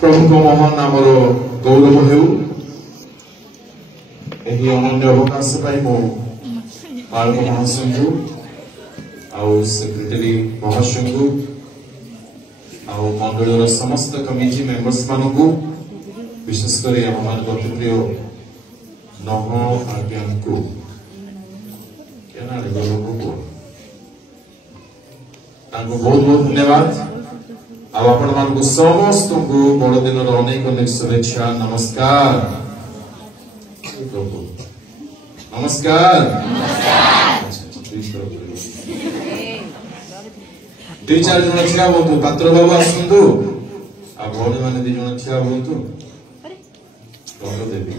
प्रभु को महान नाम गौरव हेउ यही अनन्य अवकाश पाई मो पालक महाशय आउ सेक्रेटरी महाशय आउ मंडल समस्त कमिटी मेंबर्स मानक विशेषकर आम अति प्रिय नह आज्ञा को बहुत बहुत धन्यवाद आपण मान समस्त को बड़दिन अनेक अनेक शुभेच्छा नमस्कार नमस्कार दुई चार जन ठिया हूँ पात्र बाबू आसतु आ भौणी मैंने दी जन ठिया हूँ देवी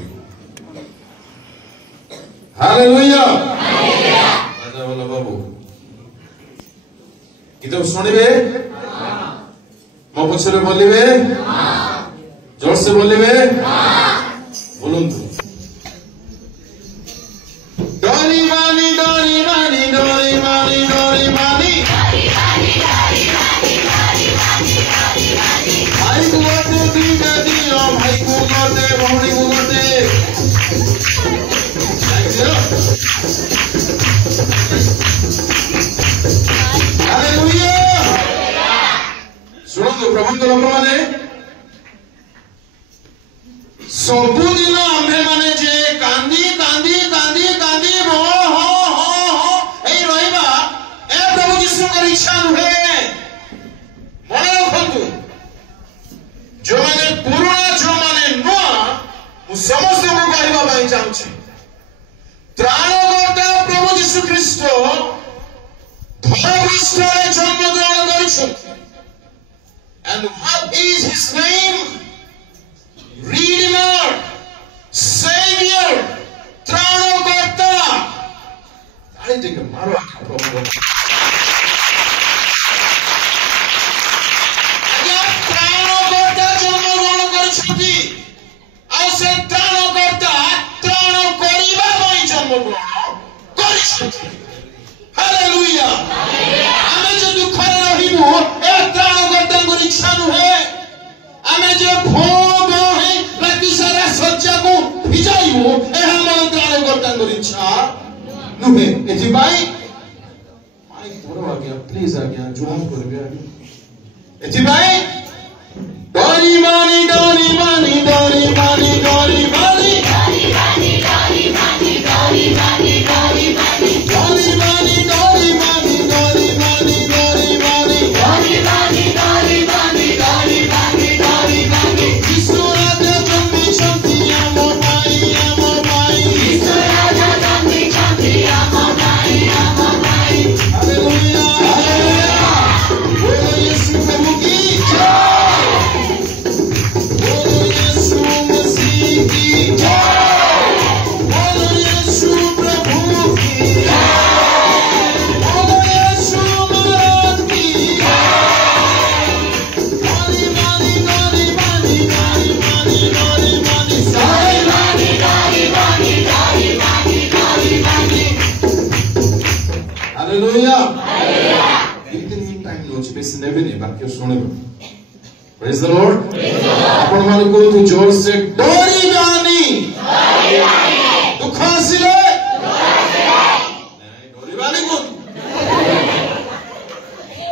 हालेलुया राजा वाला बाबू गीत शुणिबे मो पछरे बोलिबे जोर से बोलिबे बोलंतु डोरी मानी डोरी मानी डोरी मानी डोरी मानी भाई को गोते दीना दियो भाई को गोते भौणी को गोते हालेलुया शुणु प्रभु लोक माने सबुदिन आम्भे माने जे कांदी कांदी कांदी कांदी हो ए रहिबा ए प्रभु यीशुଙ୍କର इच्छा नुहे मन रखतु जो माने पुराना जो माने नुआ मु समस्त को कहबा ପାଇଁ चाहूची त्राणकर्ता प्रभु यीशु ख्रीष्ट धर्मपृष्ठरे जन्म ग्रहण करिछथि and what is his name? Redeemer, Savior, त्राणकर्ता ताली देके मारो प्रभु त्राणकर्ता जन्म ग्रहण करिछथि आ से त्राणकर्ता त्राण करिबा ପାଇଁ जन्म ग्रहण करिछथि हालेलुया आमे जे दुख रे रहिबो ए त्राणकर्ता को इच्छा नुहे आमे जे भोग है राति सारा सज्जा को भिजाइबो ए हमर त्राणकर्ता को इच्छा नुहे एथि भाई माई तोरो आज्ञा प्लीज आज्ञा जोन करबे एथि भाई डोरी मानी डोरी मानी डोरी मानी डोरी मानी डोरी मानी डोरी मानी डोरी मानी डोरी मानी डोरी मानी डोरी मानी डोरी मानी डोरी मानी डोरी मानी डोरी मानी डोरी मानी डोरी मानी ईश्वराजा जन्मी छथि आम भाई ईश्वराजा जन्मी छथि आम भाई हालेलुया हालेलुया बोलो यीशु प्रभु की जय बोलो यीशु मसीह की जय बोलो यीशु प्रभु की जय बोलो यीशु महाराज की डोरी मानी डोरी मानी डोरी मानी डोरी मानी साई मानी डोरी मानी डोरी मानी डोरी मानी हालेलुया हालेलुया एक दिन टाइम लोच बेसी नेबेनी बाकी सुनेबो प्रेज द लॉर्ड आपण मान को तू जोर से डोरी मानी दुख आसिले डोरी मानी को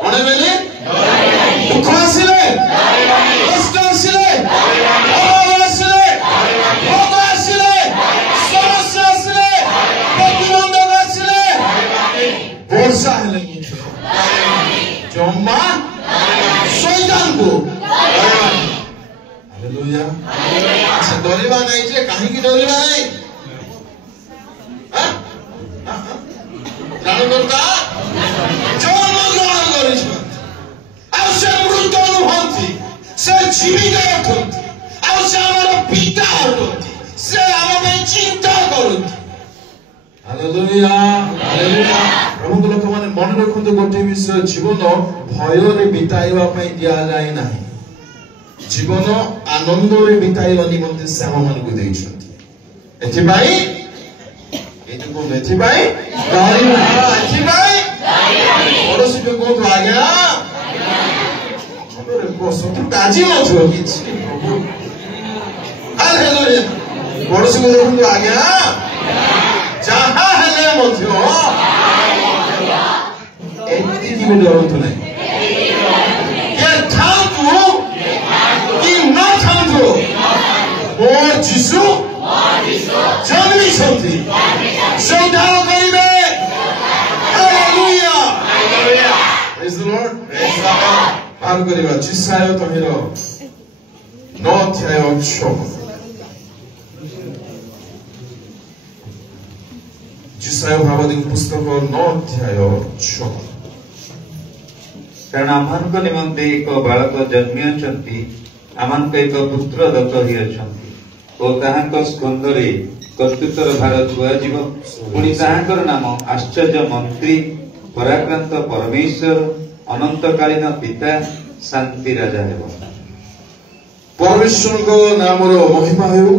कोने बेले दुख आसिले कष्ट आसिले अभाव आसिले भोग आसिले समस्या आसिले प्रतिबंधक आसिले वर्षा हेले जम्मा शैतान को हालेलुया अच्छा डरिबा नहीं जे काहे की डरिबा नहीं हां त्राणकर्ता जन्म ग्रहण करिछ आ से मृत अनुभवति से जीवित अर्थति आ से हमर पिता अर्थति से हम में चिंता करति हालेलुया हालेलुया प्रभु लोक माने मन रखंतु गोटे विषय जीवन भय रे बिताइबा पई दिया जाय नाही जीवन आनंद रे बिताइबा निमंते से हम मन को देइछथि एथि भाई एथि को एथि भाई डरी एथि भाई पड़ोसी को को आ गया हमरे को सब काजी न छो किछि हालेलुया पड़ोसी को देखो आज्ञा जहाँ हेले मध्य एमती की भी डरतु नहीं ये थांतु कि न थांतु मोर जीसु जन्मी शक्ति श्रद्धा करिबे हालेलुया प्रेज द लॉर्ड पार करिबा जिसायो तमिरो 9 अध्याय 6 जिसायो भावदिक पुस्तक 9 अध्याय 6 कारण आमनक निमंते एक बालक जन्मी अछंती आमनक एक पुत्र दत्त होई अछंती ओ ताहांक स्कंदरे कर्तृत्वर भार छुआजिव पुणी ताहांकर नाम आश्चर्य मंत्री पराक्रांत परमेश्वर अनंतकालीन पिता शांति राजा हेबो परमेश्वर को नाम महिमा हो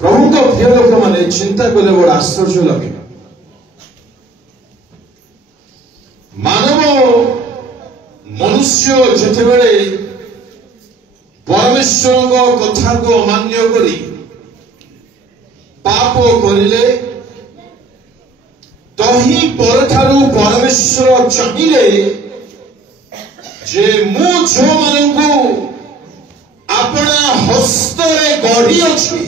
प्रभु को प्रिय लोक मैंने चिंता कले बड़ आश्चर्य लगे मानव मनुष्य जितेबले परमेश्वर कथा को अमान्य करी पाप करिले तही परठारु परमेश्वर चाहिए जे मु जो मानू अपना हस्तरे गढ़ी अच्छी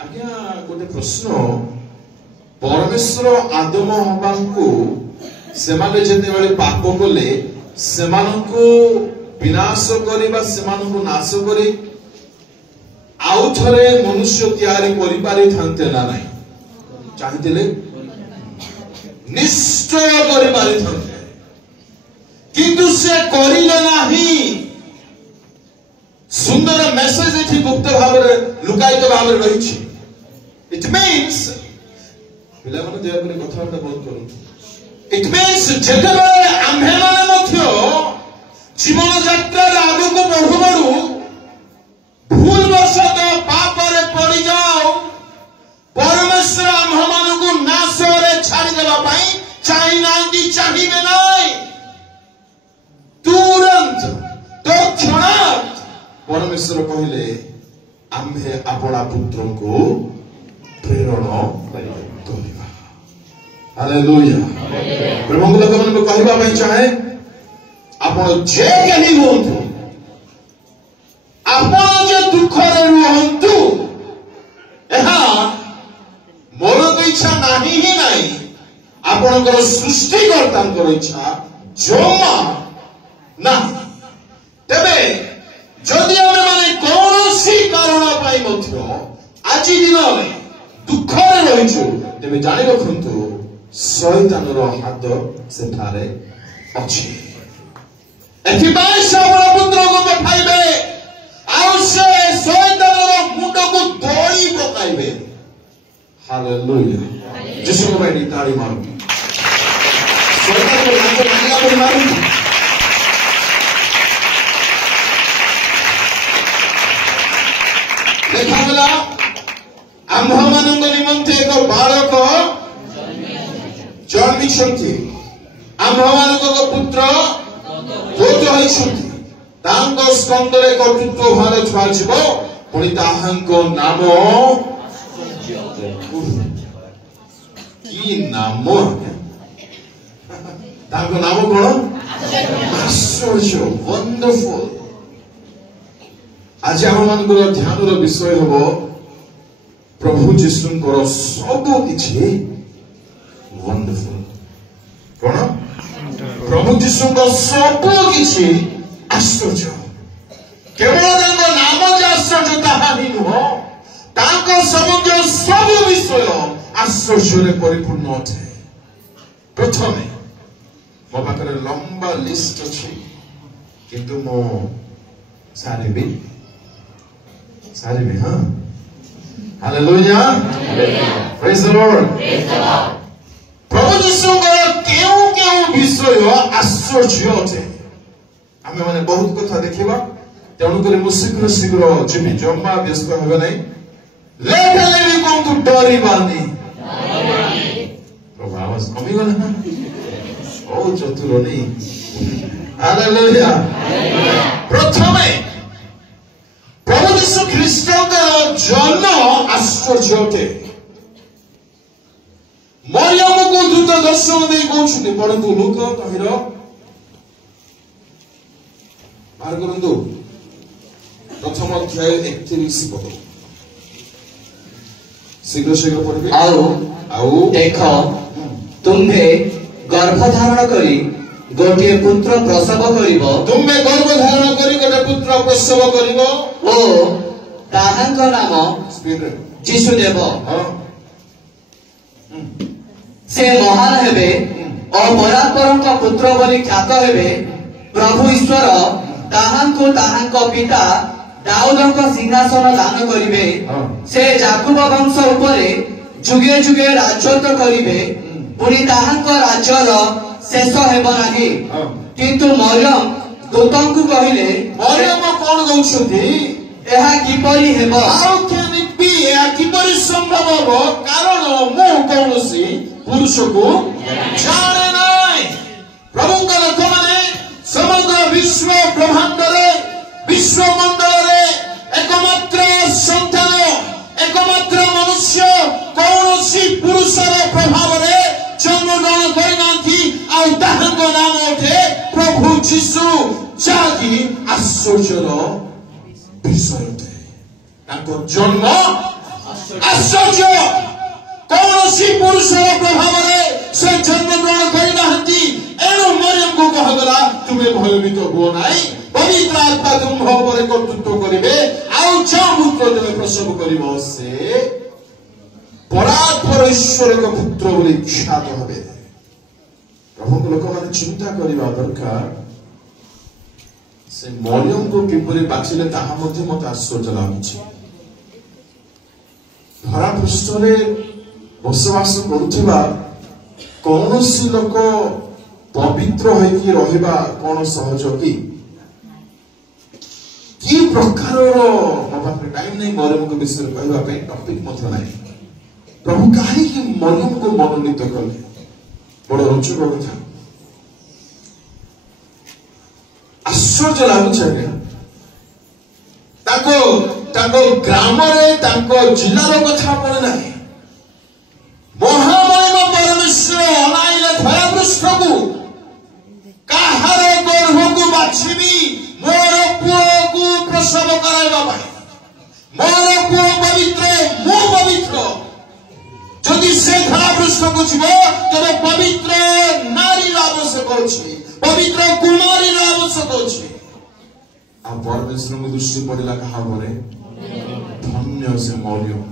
आज्ञा गोटे प्रश्न परमेश्वर आदम हवांकु सेमाने जेतेबेले पाप कले सेमानकु विनाश करिबा सेमानकु नाश करी आउ थरे मनुष्य तैयारी करि पारि थांते ना नाही चाहतिले निश्चय करि पारि थांते किंतु से करिले नाही सुंदर मेसेज एठी गुप्त भावरे लुकायित भावरे रहिछि इट मीन्स पिला माने देह पर कथाटा बहुत करू इट मीन्स जेतेबेले आम्हे माने मध्य जीवन यात्रा आगु को बढ़ु बढ़ु भूल वशत पाप रे पड़ी जाओ परमेश्वर आम्ह मानकु नाश रे छाड़ी देबा पई चाहि नांदी चाहिबे नाही तुरंत तत्क्षणात परमेश्वर कहले आम्हे अपना पुत्र को प्रेरण करिबा हालेलुया प्रभु लोक मन कहबा पई चाहे आपण जे कहि होंतु आपण जे दुख रे रहंतु एहा मोर इच्छा नाही ही नाही आपणकर सृष्टिकर्तांकर इच्छा जमा ना तेबे जदि आमे माने कोनोसी कारण पाई मध्य आज दिन रे दुख रे रहिछु तेबे जानि रखंतु शैतानर हाथ सेठारे अछि एथिबाई श्रवण पुत्र को पठाइबे आउ से शैतानर मुंड को धोई पकाइबे हालेलुया यीशु को बैठी ताली मारो शैतान को नाच मानिया को मारो देखा गला आम्भ मानंग निमंते एक बालक जन्मी छंती आम्भ मानंग पुत्र बोध होइछंती तांग स्कंदरे कर्तृत्व भार छुआजिब पुणी ताहांक नाम की नाम तांक नाम कोन आश्चर्य वंडरफुल आज आम मान ध्यान विषय हम प्रभु जीशुंकर सब किछि वंडरफुल कौन प्रभु जीशुंकर सब किछि आश्चर्य केवल नाम जे आश्चर्य ताहा ही नुह तांको समग्र सब विषय आश्चर्य परिपूर्ण अटे प्रथमे मो पाखरे लंबा लिस्ट अछि किंतु मो सारिबी हाँ हालेलुया प्रेज द लॉर्ड प्रभु जीशुंकर केउ केउ विषय आश्चर्य अटे आमे माने बहुत कथा देखिबा तेणु करी मु शीघ्र शीघ्र जिमि जम्मा व्यस्त होबे नै लेखले भी कोन तू डरी बानी प्रभु आवाज कमी गला ओ चतुर नहीं हालेलुया प्रथमे प्रभु यीशु ख्रीष्ट जन्म आश्चर्य अटे मरियम को दूत दर्शन दे कहते परंतु लूक तहिर बाहर करंतु प्रथम अध्याय 31 पद शीघ्र शीघ्र पढ़िए आउ देख तुम्हे गर्भ धारण करी गोटे पुत्र प्रसव करिबो तुम्हें गर्भ धारण करी गोटे पुत्र प्रसव करिबो ओ ताहांक नाम जीशु देव से महान हेबे और परात्परଙ୍କ पुत्र बोली ख्यात हेबे प्रभु ईश्वर ताहांको ताहांक पिता दाऊदଙ୍କ सिंहासन दान करिबे से याकूब वंश उपरे जुगे जुगे राजत्व करिबे पुणी ताहांक राज्यर शेष हेब नाही किंतु मरियम दूतଙ୍କୁ कहिले मरियम कोन गौछथि एहा किपरि हेब हाउ कैन इट बी एहा किपरि संभव हो कारण मु कौनसी पुरुष को जाने नाही प्रभु का लोक माने समग्र विश्व ब्रह्मांड रे विश्व मंडल रे एकमात्र संतान एकमात्र मनुष्य कौनसी पुरुषर प्रभाव रे जन्मग्रहण करिनांती आउ ताहांक नाम अटे प्रभु जीशु जाकी आश्चर्यर विषय अटे तांको जन्म आश्चर्य कौनसी पुरुषर प्रभाव रे से जन्मग्रहण करिनांती एणु मरियम को कहगला तुम्हें भयभीत हुओ नाही पवित्र आत्मा तुम पर कर्तृत्व करिवे आउ जो पुत्र तुम प्रसव करिवो से परात्पर ईश्वर को पुत्र बोली ख्यात हेबे प्रभु को लोक माने चिंता करिवा दरकार से मरियम को किपरि बाछिले ताहा मध्ये मत आश्चर्य लाଗୁଛି धरा पृष्ठरे बसवास करुथिबा कौनसी लोक पवित्र होइकी रहिबा कोन सहज की प्रकार टाइम नहीं मरियम को विषय कहवा टॉपिक मत नहीं प्रभु कहीं मरियम को मनोनीत कले बड़ रोचक कथा आश्चर्य लगुचे ग्राम जिलार कथा पड़े ना महामहिम परमेश्वर अनाइले धरा पृष्ठ को कहार गर्भ को बाछिबी मोर पुओ को प्रसव कराइबा मोर पुओ पवित्र मु पवित्र जदि से धरा पृष्ठ को जीव तबे पवित्र नारी आवश्यक अछि पवित्र कुमारी आवश्यक अछि आ परमेश्वर को दृष्टि पड़िला कहा परे धन्य से मरियम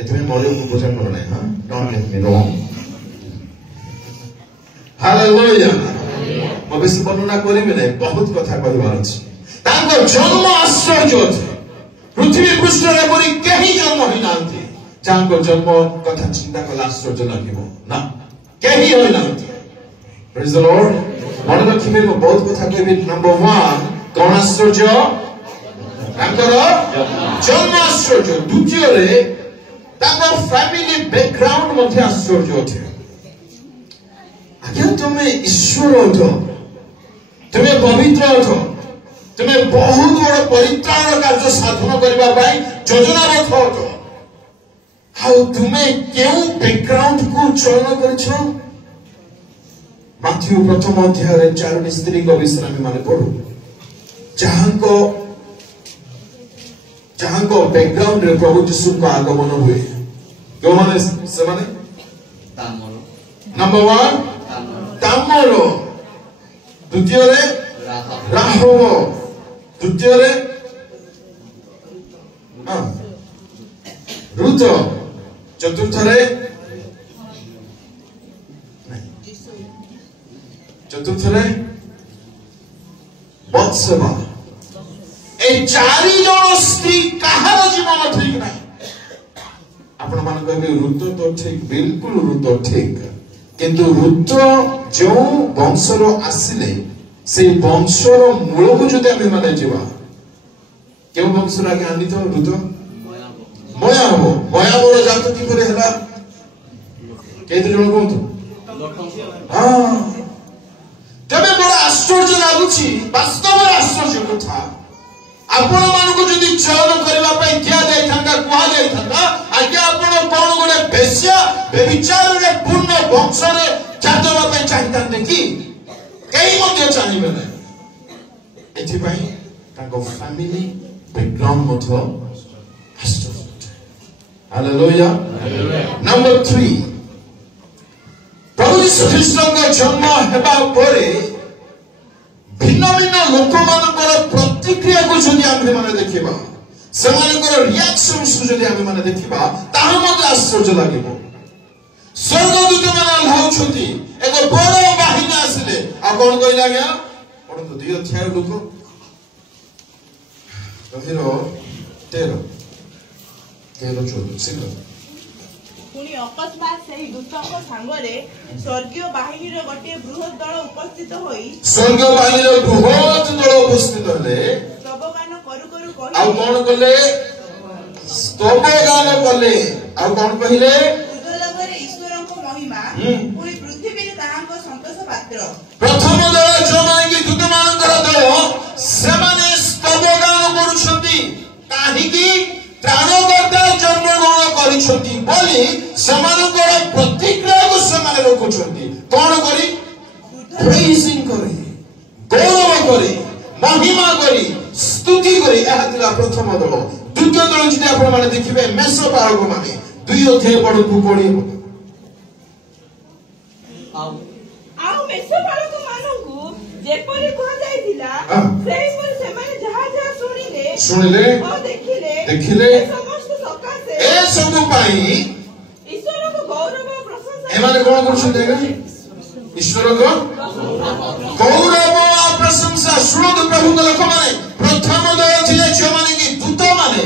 एतमे मरियम को बोझा कर नै हां don't get me wrong hallelujah मैं बेसी वर्णना करिबे नै बहुत कथा कहबार अछि तांको जन्म आश्चर्य अछि पृथ्वी पृष्ठ रे परि केही जन्म होई नांती जांको जन्म कथा चिंता कला आश्चर्य लागिबो ना केही होई नांती प्रेज द लॉर्ड मन रखिबे मैं बहुत कथा कहबे नंबर 1 कोन आश्चर्य तांकर जन्म आश्चर्य द्वितीय रे तांकर फैमिली बैकग्राउंड मध्ये आश्चर्य अछि आज्ञा तुम्हें ईश्वर अथ तुम्हें पवित्र अथ तुम्हें बहुत बड़ परित्राण कार्य साधन करबा पई योजनाबद्ध अथ हाउ तुम्हें केउ बैकग्राउंड को चयन करछो माथ्यू प्रथम अध्याय रे 4 स्त्री को विषय में माने पढु जहांको बैकग्राउंड रे प्रभु यीशु को आगमन हुए क्यों माने से माने नंबर 1 तामर द्वितीय रे राहव तृतीय रे रुत चतुर्थ रे बत्सबा ए चारि जन स्त्री कहार जीवन ठीक नहीं आपण मान कहबे रुत तो ठीक बिल्कुल रुत ठीक किंतु रुत जो वंशर आसिले से वंशर मूल को जदि आमे माने जीवा केउ वंशर आगे आनी तो रुत मया हो मया मोर जात की करे हला केते जन कोन हां तबे बड़ा आश्चर्य ଲାଗୁଛି ବାସ୍ତବରେ ଆଶ୍ଚର୍ଯ୍ୟ କଥା ଆପଣ ମାନଙ୍କୁ ଯଦି ଚୟନ କରିବା ପାଇଁ ଦିଆଯାଇଥାନ୍ତା କୁହାଯାଇଥାନ୍ତା ଆଜ୍ଞା ଆପଣ କଣ ଗୋଟେ ବେଶ୍ୟା ବ୍ୟଭିଚାରରେ ପୂର୍ଣ୍ଣ ବଂଶରେ ଜାତ ହେବା ପାଇଁ ଚାହିଁଥାନ୍ତେ କି କେହି ମଧ୍ୟ ଚାହିଁବେ ନାହିଁ ଏଥିପାଇଁ ତାଙ୍କ ଫ୍ୟାମିଲି ବ୍ୟାକଗ୍ରାଉଣ୍ଡ ମଧ୍ୟ ଆଶ୍ଚର୍ଯ୍ୟ ହାଲେଲୁୟା ନମ୍ବର 3 ପ୍ରଭୁ ଯୀଶୁ ଖ୍ରୀଷ୍ଟଙ୍କ ଜନ୍ମ ହେବା ପରେ ଭିନ୍ନ ଭିନ୍ନ ଲୋକମାନଙ୍କର ପ୍ରତିକ୍ରିୟାକୁ ଯଦି ଆମେମାନେ ଦେଖିବା ସେମାନଙ୍କର ରିଆକ୍ସନ୍ସକୁ ଯଦି ଆମେମାନେ ଦେଖିବା ତାହା ମଧ୍ୟ ଆଶ୍ଚର୍ଯ୍ୟ ଲାଗିବ ସ୍ୱର୍ଗଦୂତମାନେ ଓହ୍ଲାଉଛନ୍ତି ଏକ ବଡ଼ ବାହିନୀ ଆସିଲେ ଆଉ କଣ କହିଲେ ଆଜ୍ଞା ପଢନ୍ତୁ 2 ଅଧ୍ୟାୟ ଲୋକ 13 ଶୀଘ୍ର ପୁଣି ଅକସ୍ମାତ୍ ସେହି ଦୂତଙ୍କ ସାଙ୍ଗରେ ସ୍ୱର୍ଗୀୟ ବାହିନୀର ଗୋଟିଏ ବୃହତ୍ ଦଳ ଉପସ୍ଥିତ ହୋଇ ସ୍ୱର୍ଗୀୟ ବାହିନୀର ବୃହତ୍ ଦଳ ଉପସ୍ଥିତ ହେଲେ ସ୍ତବଗାନ କରୁ କରୁ ଆଉ କଣ କଲେ ସ୍ତବଗାନ କଲେ ଆଉ କଣ କହିଲେ ଉର୍ଦ୍ଧ୍ୱଲୋକରେ ଈଶ୍ୱରଙ୍କ ମହିମା ପୁଣି ପୃଥିବୀରେ ତାହାଙ୍କ ସନ୍ତୋଷ ପାତ୍ର ପ୍ରଥମ ଦଳ ଯୋଉମାନେ କି ଦୂତମାନଙ୍କର ଦଳ ସେମାନେ ସ୍ତବଗାନ କରୁଛନ୍ତି କାହିଁକି ପ୍ରାଣକର୍ତ୍ତା ଜନ୍ମଗ୍ରହଣ କରିଛନ୍ତି ବୋଲି ସେମାନଙ୍କର ପ୍ରତିକ୍ରିୟାକୁ ସେମାନେ ରଖୁଛନ୍ତି କଣ କରି ପ୍ରେଜିଂ କରି ଗୌରବ କରି ମହିମା କରି ସ୍ତୁତି କରି ଏହା ଥିଲା ପ୍ରଥମ ଦଳ ଦ୍ୱିତୀୟ ଦଳ ଯଦି ଆପଣମାନେ ଦେଖିବେ ମେଷପାଳକ ମାନେ 2 ଅଧ୍ୟାୟ ପଢନ୍ତୁ 20 ଆଉ ମେଷପାଳକ ମାନଙ୍କୁ ଯେପରି କୁହାଯାଇଥିଲା ସେହିପରି ସେମାନେ ଯାହା ଯାହା ଶୁଣିଲେ ଓ ଦେଖିଲେ ସମସ୍ତ ସକାଶେ ଏ ସବୁ ପାଇଁ ଈଶ୍ୱରଙ୍କ ଗୌରବ ପ୍ରଶଂସା ଏମାନେ କଣ କରୁଛନ୍ତି ଆଜ୍ଞା ଈଶ୍ୱରଙ୍କ ଗୌରବ ପ୍ରଶଂସା ଶୁଣନ୍ତୁ ପ୍ରଭୁଙ୍କ ଲୋକମାନେ ପ୍ରଥମ ଦଳ ଥିଲେ ଯେଉଁମାନେ କି ଦୂତମାନେ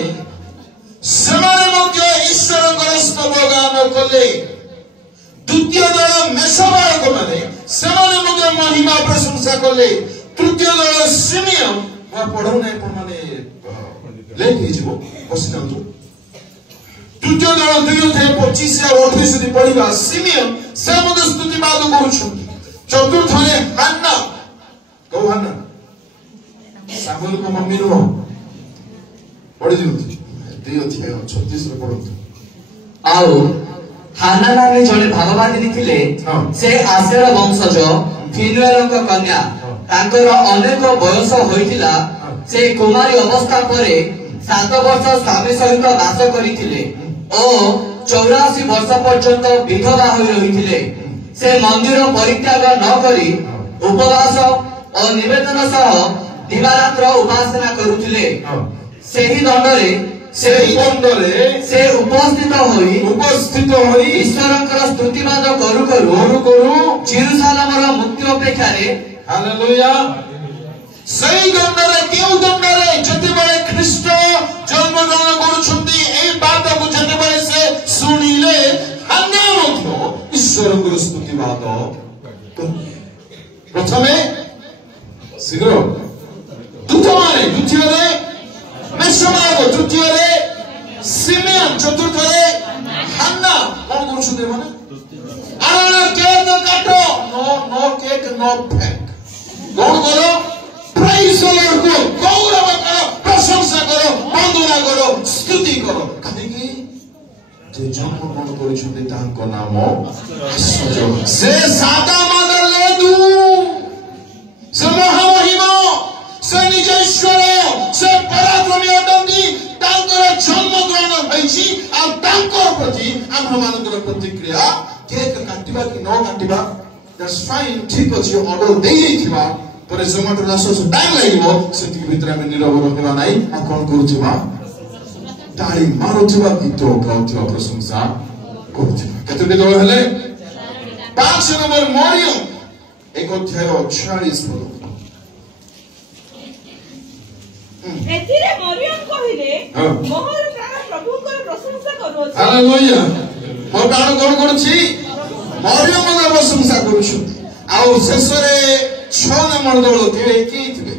ସେମାନେ ମଧ୍ୟ ଈଶ୍ୱରଙ୍କର ସ୍ତବଗାନ କଲେ ଦ୍ୱିତୀୟ ଦଳ ମେଷପାଳକ ମାନେ ସେମାନେ ମଧ୍ୟ ମହିମା ପ୍ରଶଂସା କଲେ ତୃତୀୟ ଦଳ ସିମିୟନ ପଢଉନାହିଁ ଆପଣମାନେ ଲେଟ୍ ହେଇଯିବ ବସିଯାନ୍ତୁ ତୃତୀୟ ଦଳ 2 ଅଧ୍ୟାୟ 25 ଆଉ 28 ଯଦି ପଢିବା ସିମିୟନ ସେ ମଧ୍ୟ ସ୍ତୁତିବାଦ କରୁଛନ୍ତି ଚତୁର୍ଥରେ ହାନ୍ନା କହୁ ହାନ୍ନା ସାମୁଏଲଙ୍କ ମମ୍ମି ନୁହଁ ପଢିଦିଅନ୍ତୁ 2 ଅଧ୍ୟାୟ 36 ରେ ପଢନ୍ତୁ ଆଉ ହାନା ନାମରେ ଜଣେ ଭାଗବାଦିନୀ ଥିଲେ ସେ ଆସେର ବଂଶଜ ଫିନୁଏଲଙ୍କ କନ୍ୟା ତାଙ୍କର ଅନେକ ବୟସ ହୋଇଥିଲା ସେ କୁମାରୀ ଅବସ୍ଥା ପରେ 7 ବର୍ଷ ସ୍ୱାମୀ ସହିତ ବାସ କରିଥିଲେ ଓ 84 ବର୍ଷ ପର୍ଯ୍ୟନ୍ତ ବିଧବା ହୋଇ ରହିଥିଲେ ସେ ମନ୍ଦିର ପରିତ୍ୟାଗ ନ କରି ଉପବାସ ଓ ନିବେଦନ ସହ ଦିବାରାତ୍ର ଉପାସନା କରୁଥିଲେ ସେହି ଦଣ୍ଡରେ ସେ ଉପସ୍ଥିତ ହୋଇ ଈଶ୍ୱରଙ୍କର ସ୍ତୁତିବାଦ କରୁ କରୁ ଜେରୁସାଲେମର ମୁକ୍ତି ଅପେକ୍ଷାରେ ହାଲେଲୁୟା ସେହି ଦଣ୍ଡରେ କେଉଁ ଦଣ୍ଡରେ ଯେତେବେଳେ ଖ୍ରୀଷ୍ଟ ଜନ୍ମଗ୍ରହଣ କରୁଛନ୍ତି ଏହି ବାଦକୁ ଯେତେବେଳେ ସେ ଶୁଣିଲେ ହାନ୍ନା ମଧ୍ୟ ଈଶ୍ୱରଙ୍କର ସ୍ତୁତିବାଦ ପ୍ରଥମେ ଶୀଘ୍ର ଦୂତମାନେ ଦ୍ୱିତୀୟରେ ମେଷପାଳକ ତୃତୀୟରେ ସିମିୟନ ଚତୁର୍ଥରେ ହାନ୍ନା କଣ କରୁଛନ୍ତି ଏମାନେ କେକ୍ କାଟ नो केक नो फेक कौन करो प्रेज द लॉर्ड को गौरव करो प्रशंसा करो वंदना करो स्तुति करो काहेकि जे जन्म ग्रहण करिसुते तांको नाम आश्चर्य से सादा मादर लेदु से महामहिमा से निजेश्वर से पराक्रमी अटंती तांकर जन्म ग्रहण होइछि आ तांकर प्रति आम्ह मानकर प्रतिक्रिया केक काटिबा कि न काटिबा दैट्स फाइन ठीक अछि ऑर्डर देई थिबा पर जोमाटो रासो टाइम लागिबो सेति भितर हम निरव रहबा नाही आ कोन करूथिबा ताली मारुथिबा गीत गाउथिबा प्रशंसा करूथिबा केतोटी दल हेले 5 नंबर मरियम 1 अध्याय 46 पद ଏଥିରେ ମରିୟମ କହିଲେ ମୋର ପ୍ରାଣ ପ୍ରଭୁଙ୍କର ପ୍ରଶଂସା କରୁଅଛି ହାଲେଲୁୟା ମୋ ପ୍ରାଣ କଣ କରୁଛି ମରିୟମର ପ୍ରଶଂସା କରୁଛି ଆଉ ଶେଷରେ 6 ନମ୍ବର ଦଳ କିଏ ଥିବେ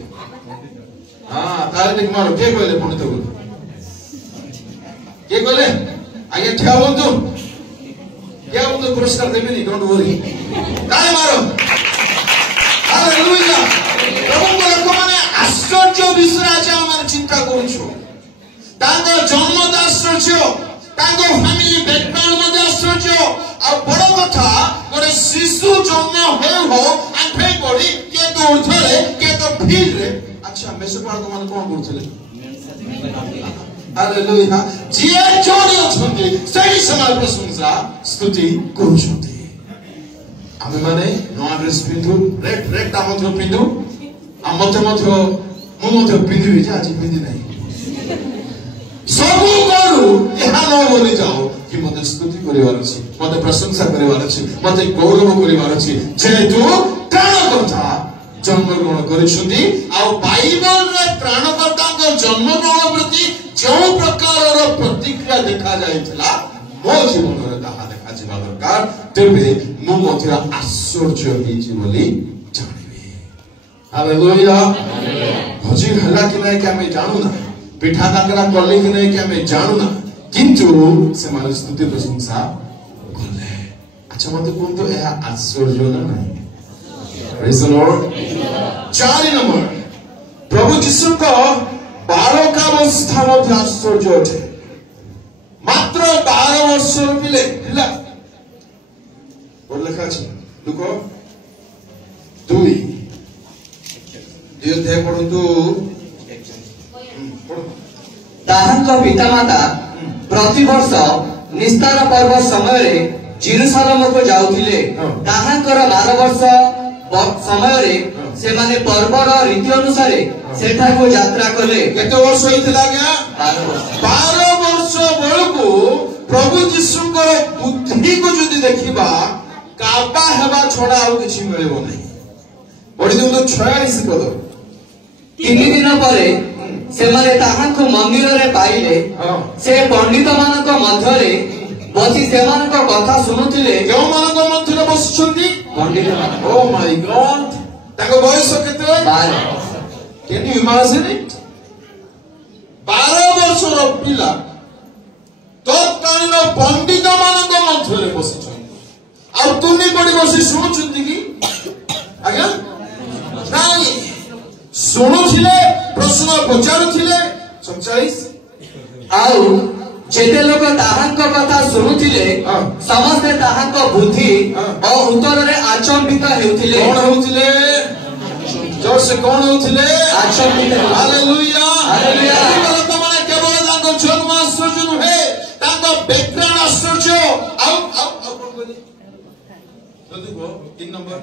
ତାହେଲେ ଦେଖ ମାର କିଏ କହିଲେ ପଣ୍ଡିତ କିଏ କହିଲେ ଆଜ୍ଞା ଠିଆ ହୁଅନ୍ତୁ ପୁରସ୍କାର ଦେବେନି ଡୋଣ୍ଟ ୱରି ତାଳି ମାର ହାଲେଲୁୟା जन्म आश्चर्य फैमिली बैकग्राउंड मध्य आश्चर्य बड़ कथा गोटे शिशु जन्म हो आंठे पड़ी किए तो ऊर्धरे किए तो फील्ड रे अच्छा मेषपालक माने कोन करथले हालेलुया जिए जोड़ी अछंती सही समय प्रशंसा स्तुति करूछंती आमे माने नवा ड्रेस पिंधु रेड रेड ता मध्य पिंधु आ मध्य मु मध्य पिंधु जे आज पिंधि नहीं सबू करू यहाँ न बोली जाओ कि मते स्तुति करिवार अछि मते प्रशंसा करिवार अछि मते गौरव करिवार अछि जेतु प्राणकर्ता जन्म ग्रहण करिसुंदी आ बाइबल रे प्राणकर्ता को जन्म ग्रहण प्रति जो प्रकार प्रतिक्रिया देखा जाइतला मो जीवन रे ताहा देखा जिबा दरकार तेबे मो मते आश्चर्य हिची बोली जानिबे हालेलुया भजी हला कि नै कि हमें जानू ना पिठा काकरा कले कि नहीं कि हमें जानू ना किंतु से माने स्तुति प्रशंसा कले अच्छा मते कोन तो एहा आश्चर्य ना नहीं प्रेज द लॉर्ड 4 नंबर प्रभु यीशु को बालकावस्था मध्ये आश्चर्य अटे मात्र 12 वर्ष पिले पिला बोल लेखा अछि दुको 2 दियो दे पढन्तु ताहांक पितामाता प्रतिवर्ष निस्तार पर्व समय रे जेरूशलेम को जाउथिले ताहांकर 12 वर्ष समय रे से माने पर्वर रीति अनुसार सेठा को यात्रा कले केते वर्ष होइतला गया 12 वर्ष बेलको प्रभु यीशु को बुद्धि को जदि देखिबा काबा हेबा छोड़ा और किछि मिलेबो नहीं बड़ी दिन तो 46 पद 3 दिन परे से माने ताहांको मंदिर रे पाइले से पंडित मानक मध्य रे बसी से मानक कथा सुनुथिले केउ मानक मध्य रे बसुछंती पंडित मानक ओ माय गॉड ताको बयस केते 12 कैन यू इमेजिन इट 12 वर्षर पिला तत्कालीन पंडित मानक मध्य रे बसुछंती आ तुनी बडी बसी सुनुछंती की आज्ञा नाही सुनुथिले प्रश्न पचारुथिले 47 आउ जेते लोक ताहांक कथा सुनुथिले समस्त ताहांक बुद्धि और उत्तर रे आचंबित हेउथिले कौन होउथिले जोर से कौन होउथिले आचंबित हालेलुया हालेलुया तो माने केवल तांको जन्म आश्चर्य नुहे तांको बैकग्राउंड आश्चर्य आउ कोन बोली जल्दी को 3 नंबर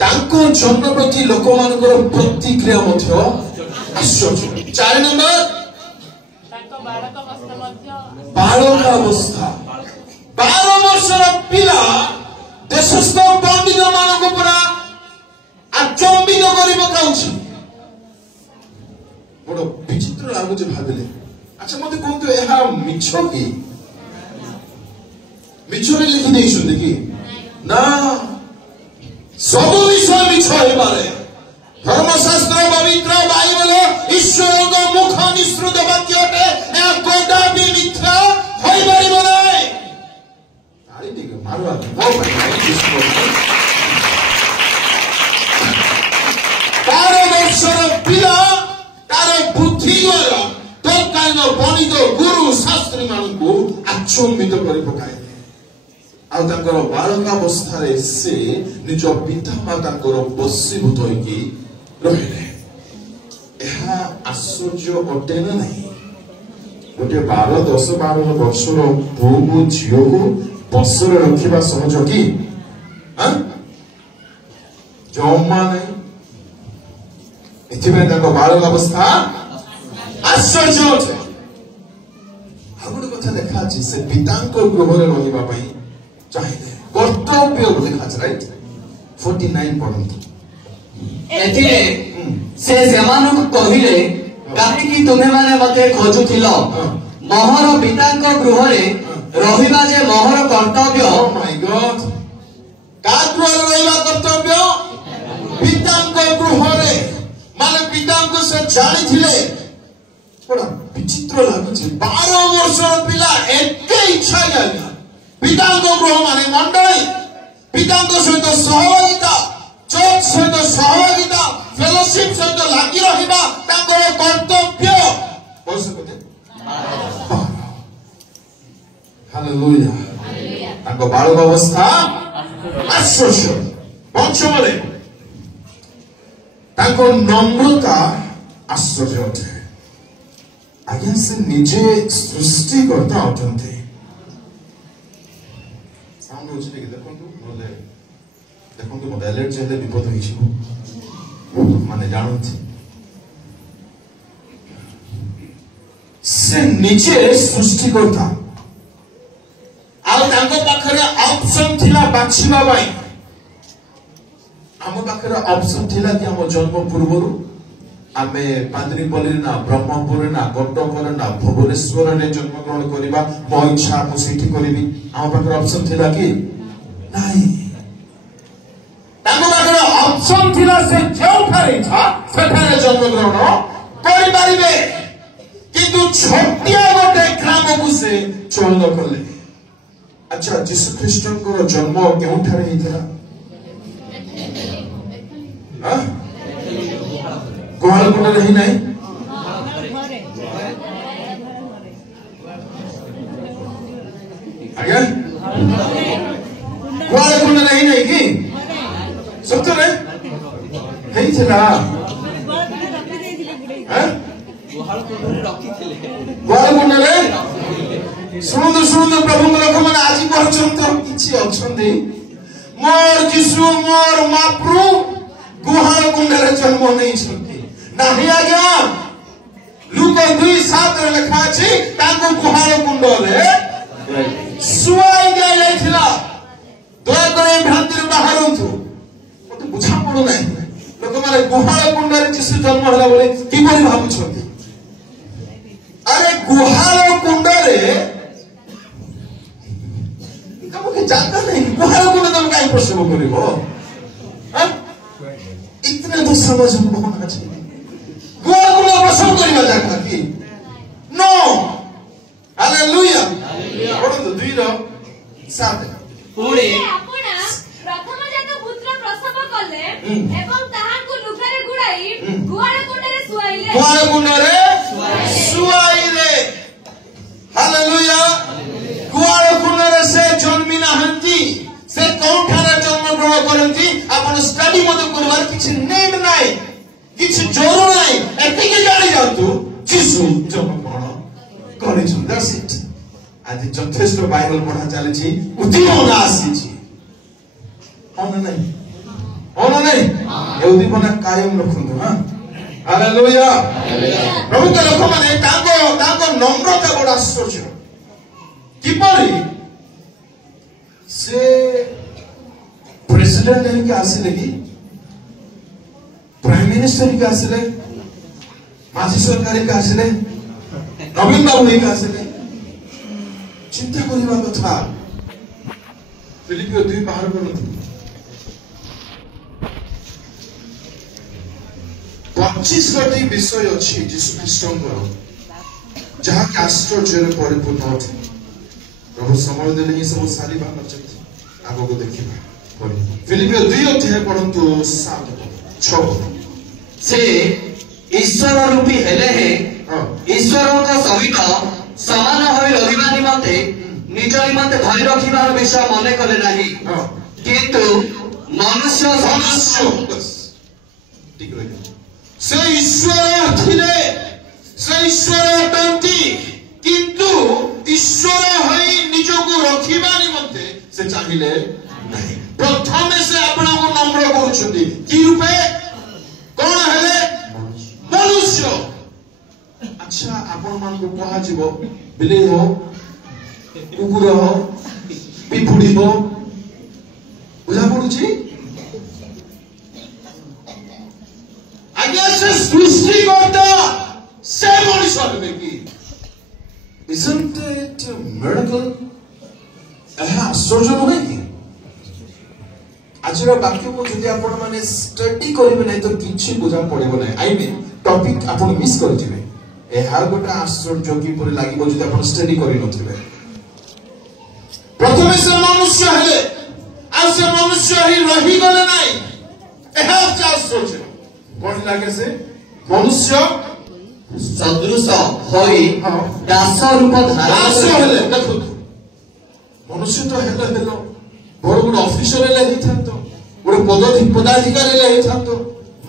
तांको जन्म प्रति लोक मानकर प्रतिक्रिया मध्य आश्चर्य 4 नंबर तांको बालकावस्था 12 वर्षर पिला देशस्थ पंडित मानक पुरा आचंबित करि पकाउछि बड़ विचित्र लागुछि भाबिले अच्छा मते कोन एहा मिछ की मिछरे लिखि नहीं सुनते कि ना सब विषय मिछ हे पारे धर्मशास्त्र पवित्र बाइबल ईश्वर को मुख निश्रुत वाक्य है या कोटा भी मिथ्या होई परिबो नै ताली दिगे मारवा वो तारो वर्षर पिला तारो बुद्धि गरा तो काइनो पंडित गुरु शास्त्री मानकु आचंबित करि पकाए आउ तांकर बालकावस्था रे से निज पिता मातांकर बसीभूत होइकी रहिले एहा आश्चर्य अटे ना नहीं गोटे 12 10 12 वर्षर पुओ झियो को बसरे रखिबा सहज की हां जम्मा नहीं एथिबे तांको बालकावस्था आश्चर्य अटे हागुड कथा देखा अछि से पितांको गृहरे रहिबा पई चाहिए कर्तव्य लिखा है राइट 49 पढ़ंतु एथिले से सेमानक कहिले काहे कि तुमे माने मते खोजुथिलो मोहर पितांक गृहरे रहिबा जे मोहर कर्तव्य ओ माय गॉड का गृहरे रहिबा कर्तव्य पितांक गृहरे माने पितांक से जानिथिले बड़ा विचित्र लागुछि 12 वर्षर पिला एके इच्छा जानिला पितांक गृह माने मंडली पितांक सहित सहभागिता चर्च सहित सहभागिता फेलोशिप लीडरशिप सहित लगी रहिबा तांको कर्तव्य वर्ष कोते हालेलुया तांको बालक अवस्था आश्चर्य पंचमले तांको नम्रता आश्चर्य अटे आज्ञा से निजे सृष्टिकर्ता अटंते साउंड होछि कि देखंतु बोले देखंतु मोर अलर्ट जेले विपद होइछि माने जानथि से निजे सृष्टिकर्ता आउ तांको पाखरे ऑप्शन थिला बाछिबा बाई आम पाखरे ऑप्शन थिला कि हम जन्म पूर्वरु आमे पांद्रीपल्ली ना ब्रह्मपुर ना कटक ना भुवनेश्वर ने जन्म ग्रहण करिबा मो इच्छा मु सेठी करिबी आम पाखरे ऑप्शन थिला कि नाही तांको पाखरे ऑप्शन थिला से जोठारे था सेठारे जन्म ग्रहण करि पारिबे किंतु छोटिया गोटे ग्राम को से चोल कले अच्छा जीसु ख्रीष्टन को जन्म केउठारे हितला हां गुहाल कुंड रही नहीं आज्ञा गुहाल कुंड रही नहीं कि सत्य रे हेई थिला हां गुहाल कुंड रे शुणु प्रभु लोक मैंने आज पर्यंत किसी अच्छे मोर जीशु मोर महाप्रभु गुहाल कुंड जन्म नहीं आज्ञा लुक 2:7 लिखा अच्छी गुहाल कुंड शुआई दिया दयाकर भ्रांति बाहर मत बुझा पड़ूना लोक मैंने गुहाल कुंड जीशु जन्म है बोले कि भावुं अरे गुहाल कुंड जाता नहीं गुहाल कुंड तुम कहीं प्रसव कर इतने तो समझ होना चाहिए गुहाल कुंड प्रसव करवा जाता कि नो हालेलुया पढ़ो 2:7 पुणे आपना प्रथम जात पुत्र प्रसव कले एवं ताहाकु लुगारे गुडाई गुहाल कुंडरे सुआइले हालेलुया गुहाल कुंडरे से जन्मी नाहंती से कोठारे जन्म ग्रहण करंती आपण स्टडी मते करबार किछ नीड नाही किछ जरूर नाही एतिके जानि जातु जीसु जन्म ग्रहण करिछु दैट्स इट आज जथेष्ट बाइबल पढ़ा चली छी उद्दीपना आसी छी होना नहीं ये उद्दीपना कायम रखंतु हां हालेलुया प्रभु के लोक माने ताको नम्रता बड़ा आश्चर्य किपरि से प्रेसिडेंट है कि आसिले कि प्राइम मिनिस्टर के आसिले माजी सरकारी के आसिले नवीन बाबू के आसिले चिंता करबा कथा फिलिपियो 2 बाहर करन 25 गोटी विषय अच्छी जीशु ख्रीष्टंकर जहाँ आश्चर्य परिपूर्ण अटे प्रभु समय देले ही सब सारी बात आगो को देखिबा फिलिपियो 2 पढ़ंतु 7-6 से ईश्वर रूपी हेले हे ईश्वर का सहित समान होई रहिबा निमते निज निमते धरि रखिबार विषय मने कले नाही किंतु मनुष्य ठीक रहे से ईश्वर थिले से ईश्वर अटंती किंतु ईश्वर होई निजको रखिबा निमते से चाहिए नहीं प्रथम से अपना को नम्र करूछंती कि रूपे कौन हेले मनुष्य अच्छा आपण मान को कहा जीवो बिलेई हो कुकुर हो पिपुड़ी हो बुझा पड़ुची आज्ञा से सृष्टि करता से मनुष्य हेबे कि isn't it a miracle आश्चर्य नुहे कि आज वाक्य को जदि आपण माने स्टडी करिवे नै तो किछि बुझा पड़िबो नै आई मीन टॉपिक आपण मिस कर जिवे ए हार गोटा आश्चर्य कि परि लागिबो जदि आपण स्टडी करि नथिबे प्रथमे से मनुष्य हेले आ से मनुष्य ही रही गले नै ए आश्चर्य कौन लगे से मनुष्य सदृश होई हाँ। दास रूप धारण दास करी हेले देखो मनुष्य तो हेलो हेलो बड़ बड़ ऑफिसर हेले हेथांतो बड़ पदाधिकारी हेले हेथांतो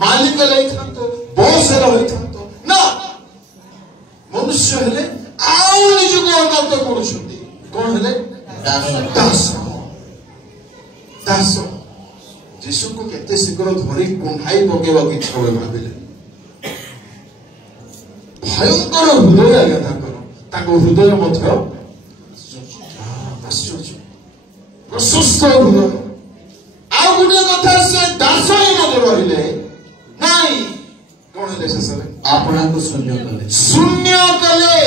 मालिक हेले हेथांतो बॉस हेले हेथांतो ना मनुष्य हेले आउ निजको उन्नत करूछंती कोन हेले दास दास दास जीशु को केते शीघ्र धरी कुंढाई पकेबा कि छवे भाबिले भयंकर हृदय आज्ञा ताको हृदय मध्य आश्चर्य प्रशस्त हृदय आ गुटे कथा से दास ही मत रहिले नाही कोन हेले शेषरे आपना को शून्य कले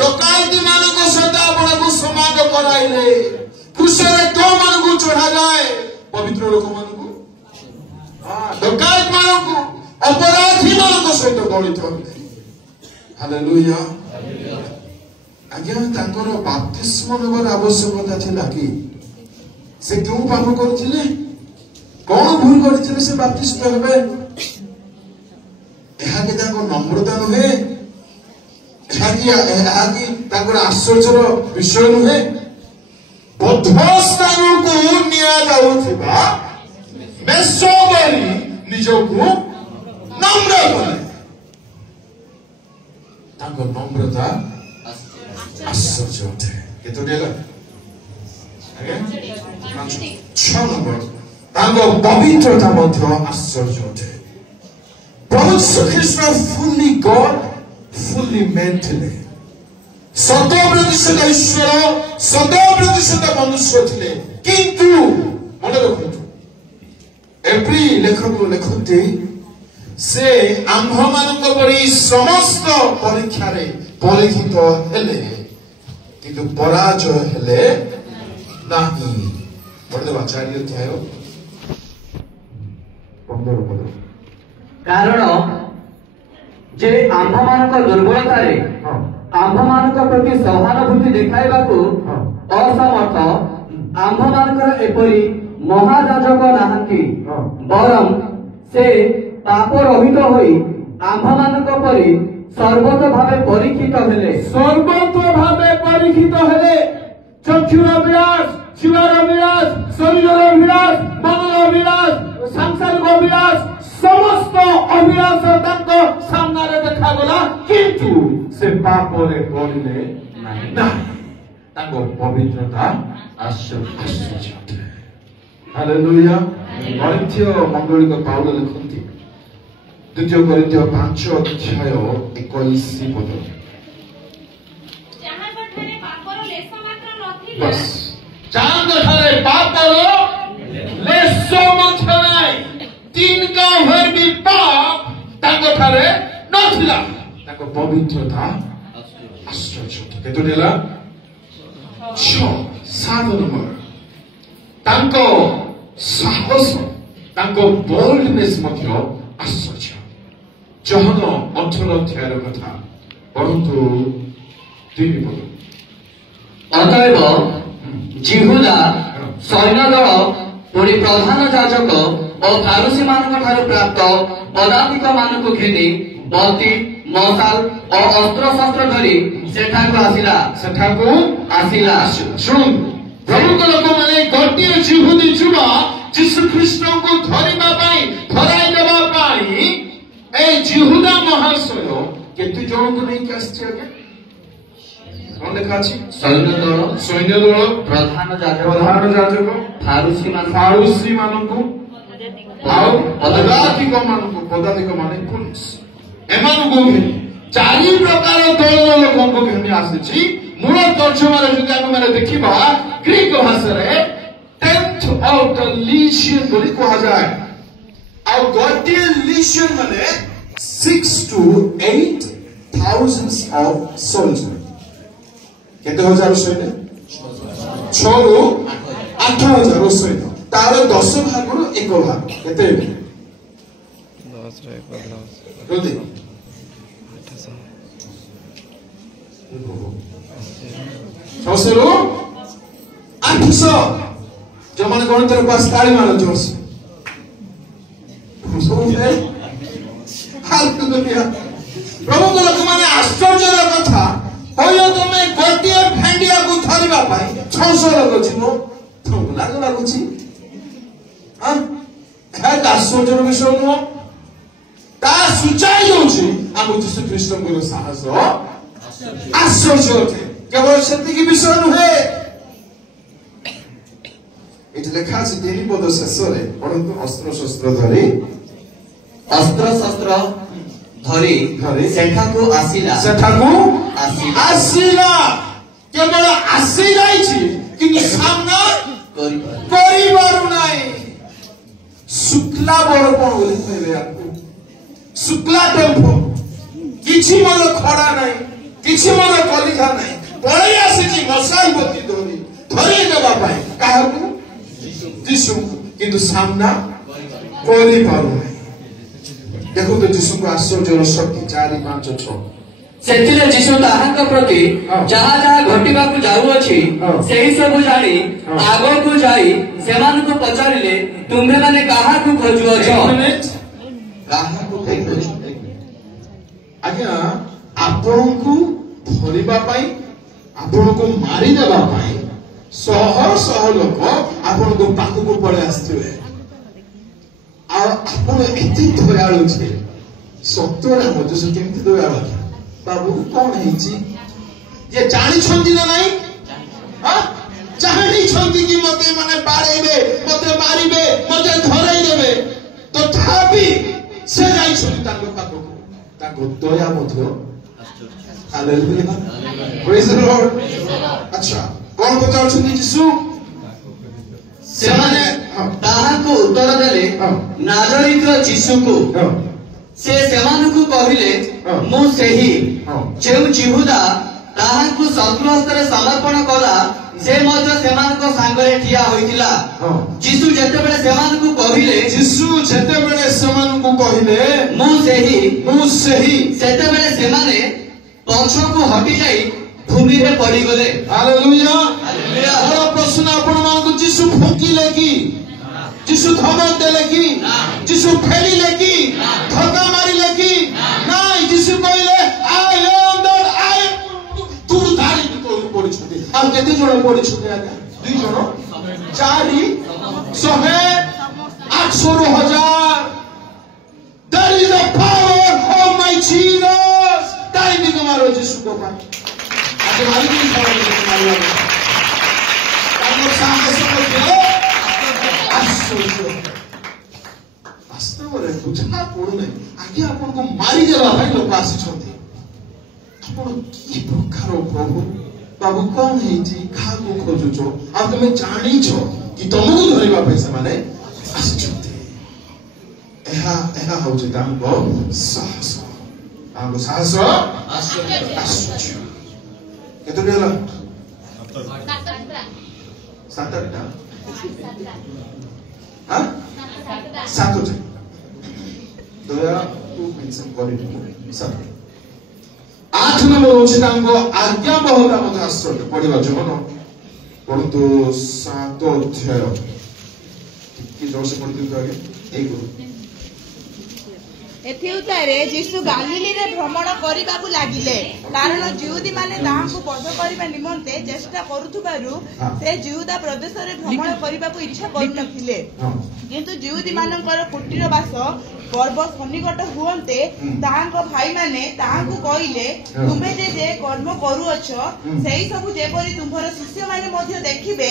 डकायती मानक सहित आपको समाज कराइले क्रूसरे तो मानक चढ़ा जाए पवित्र लोक मानक डकायत मानक अपराधी मानक सहित गणित हालेलुया आज्ञा तांकर बाप्तिस्म नेबार आवश्यकता थिला कि से क्यों पाप करथिले कोन भूल करथिले से बाप्तिस्म हेबे एहा के ताको नम्रता नहे एहाकी तांकर आश्चर्यर विषय नुहे बद्धस्थान को निया जाउथिबा बेसोबरी निजको नम्र करे तांकर नम्रता आश्चर्य होते केतो देला आगे 6 नंबर तांकर पवित्रता मध्य आश्चर्य होते प्रभु ख्रीष्ट फुल्ली गॉड fully mentally 100% ईश्वर 100% मनुष्य थिले किंतु मन रखंतु एप्री लेखक लेखते से आम्भ मानक परि समस्त परीक्षा रे परीक्षित हेले किंतु पराजय हेले नाही पढ़दे आचार्य अध्याय 15 पद कारण जे आम्भ मानक दुर्बलता रे आम्भ मानक प्रति सहानुभूति देखाइबाकू असमर्थ आम्भ मानकर एपरि महायाजक नाहंती बरम से पाप रहित होई आम्भ मानक परि सर्वत भावे परीक्षित हेले चक्षुर अभिलाष शिवर अभिलाष शरीर अभिलाष मनर अभिलाष सांसारिक अभिलाष समस्त अभिलाष तांको सामने रे देखा गला किंतु से पाप रे पड़िले नाही तांको पवित्रता आश्चर्य हालेलुया करिन्थिय मंडली को पाउल लिखନ୍ତି द्वितीय करिन्थिय 5 अध्याय 21 पद बस चांद ठारे पापर लेस मथ नाही तीन का भर भी पाप ताको ठारे नथिला ताको पवित्रता आश्चर्य केतो देला 7 नंबर ताको साहस ताको बोल्डनेस मध्य आश्चर्य जहन 18 अध्याय कथा परंतु 3 पद अतएव जिहुदा सैन्य दल पुरी प्रधान जाजक और फारुसी मानक ठारू प्राप्त पदाधिक मानक घेनी बत्ती मशाल और अस्त्र शस्त्र धरी सेठाको आसिला शुण प्रमुख लोक माने गोटे जिहुदी जुवा जीशु ख्रीष्ट को धरिबा पाई धराई देबा पाई ए जिहुदा महाशय केते जण को नै आछे आगे कोन लेखा अछि सैन्य दल प्रधान जाजक फारुसी मानक आउ पदाधिक माने पुलिस एमानको घेनी 4 प्रकार दल लोकनको घेनी आसीछि मूल तर्जमा रे जदि हम माने देखिबा ग्रीक भाषा रे 10th ऑफ द लीजियन बोली कहा जाय आउ गोटे लीजियन माने 6 to 8 thousands of soldiers केते हजार सैन्य 6 ରୁ 8000 सैन्य तार 10 भागରୁ 1 भाग केते 10 रे 1 जल्दी 600 ରୁ 800 जो माने गणित रे पास ताली मारो जोर से रे हालेलुया प्रभु को लोक माने आश्चर्यर कथा होयो तमे गोटिए भेंडिया को धरिबा पाई 600 लोक छिनो तुमको लागला कुछि हां खा आश्चर्यर विषय नो ता सुचाई होछि हम यीशु ख्रीष्ट को साहस आश्चर्य केवल सेति की विषय नुहे एटा लेखा अछि 3 पद शेषरे परंतु अस्त्र शस्त्र धरि सेठाको आसिला केवल आसी जाइछि कि सामना करि पारु नै शुक्ला बड़पण बोली कहबे आपको शुक्ला टेम्पो किछि मन खड़ा नै किछि मन कलिखा नै पळै आसीछि मशाल बत्ती धरि देबा पाए काहकु यीशु किंतु सामना करि पारु नै देखो तो यीशु को आश्चर्य शक्ति 4 5 6 सेतिले यीशु ताहांक प्रति जहा जहा घटिबा को जाउ अछि सेही सब जानि आगो को जाई सेमान को पचारिले तुमे माने काहा को खोजुओ छ काहा को खोजुओ आज्ञा आपन को धरिबा पाई आपन को मारी देबा पाई सह लोक आपन को पाखु को पड़े आस्थिबे आ आपन एति दयालु छे सत्तरे मजो से केमति दयालु बाबू कौन है ये जानी छंदी ना नहीं हां जानी छंदी कि मते माने बाड़ेबे मते मारिबे मते धराई देबे तथापि से जाई छंदी ताको पाखो ताको दया मध्य हालेलुया प्रेज द लॉर्ड अच्छा कौन पचार छंदी यीशु से माने ताहा को उत्तर देले नाजरीत यीशु को से सेमानकु कहिले मु सेही जेउ जिहुदा ताहाकु शत्रुहस्ତରେ समर्पण कला से मध्य सेमानक संगरे ठिया होइतिला यीशु जेतेबेले सेमानकु कहिले मु सेही सेतेबेले सेमाने पछकु हटि जाई भूमि रे पड़ी गले हालेलुया हालेलुया और प्रश्न आपण मानकु यीशु फुकिले की यीशु धमक देले की यीशु फेरिले की धक्का मारिले की नहीं यीशु कहले आई एम दैट आई तू धारी को पड़ी छथि आ केते जण पड़ी छथि आगा 2 जण 4 100 800 1000 There is a power of my Jesus ताई भी मारो यीशु को पाए आज मारी भी मारो ताको साहस को वास्तव में बुझना पड़ुने आगे आपन को मारी देला भाई लोक आसी छथि आपन की प्रकार प्रभु बाबू कौन है जी खा को खोजु छो आ तुमे जानी छो कि तुमको धरिबा पैसा माने आसी छथि एहा हो जे तांको साहस आगो साहस आश्चर्य केतो देला 7-8 हाँ 7 हो जाए दया तू पेंशन क्वालिटी 7 8 नंबर होची तांको आज्ञा बहुता मते आश्चर्य पढिबा जमन परंतु 7 अध्याय कि जोर से पढि दियो आगे एक एथिउतारे यीशु गालिली रे भ्रमण करिबाकु लागिले कारण जिहुदी माने ताहाकु बध करिबा निमंते चेष्टा करूथुबारु से जिहुदा प्रदेश रे भ्रमण करिबाकु इच्छा करूनथिले किंतु जिहुदी मानकर कुटीर वास पर्व सन्निकट हुअन्ते ताहांक भाई माने ताहाकु कहिले तुमे जे कर्म करूअछ सेही सब जेपरि तुमर शिष्य माने मध्ये देखिबे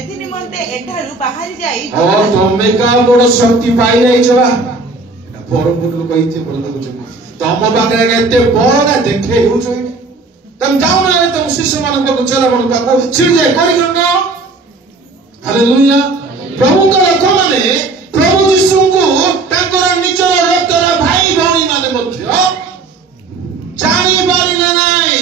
एथि निमंते एठारु बाहरी जाई ओ तमे का बड़ शक्ति पाई नै छवा परमपुर लोक इते बोलता कुछ तम पाखरे एते बड़ा देखे हो छ तम जाओ ना तुम शिष्य मान को चला मन का छिड़ जाए करी करनो हालेलुया प्रभु का लोक माने प्रभु यीशु को ताकर निजर रक्तर भाई भौणी माने मध्य जानी पारिले नाही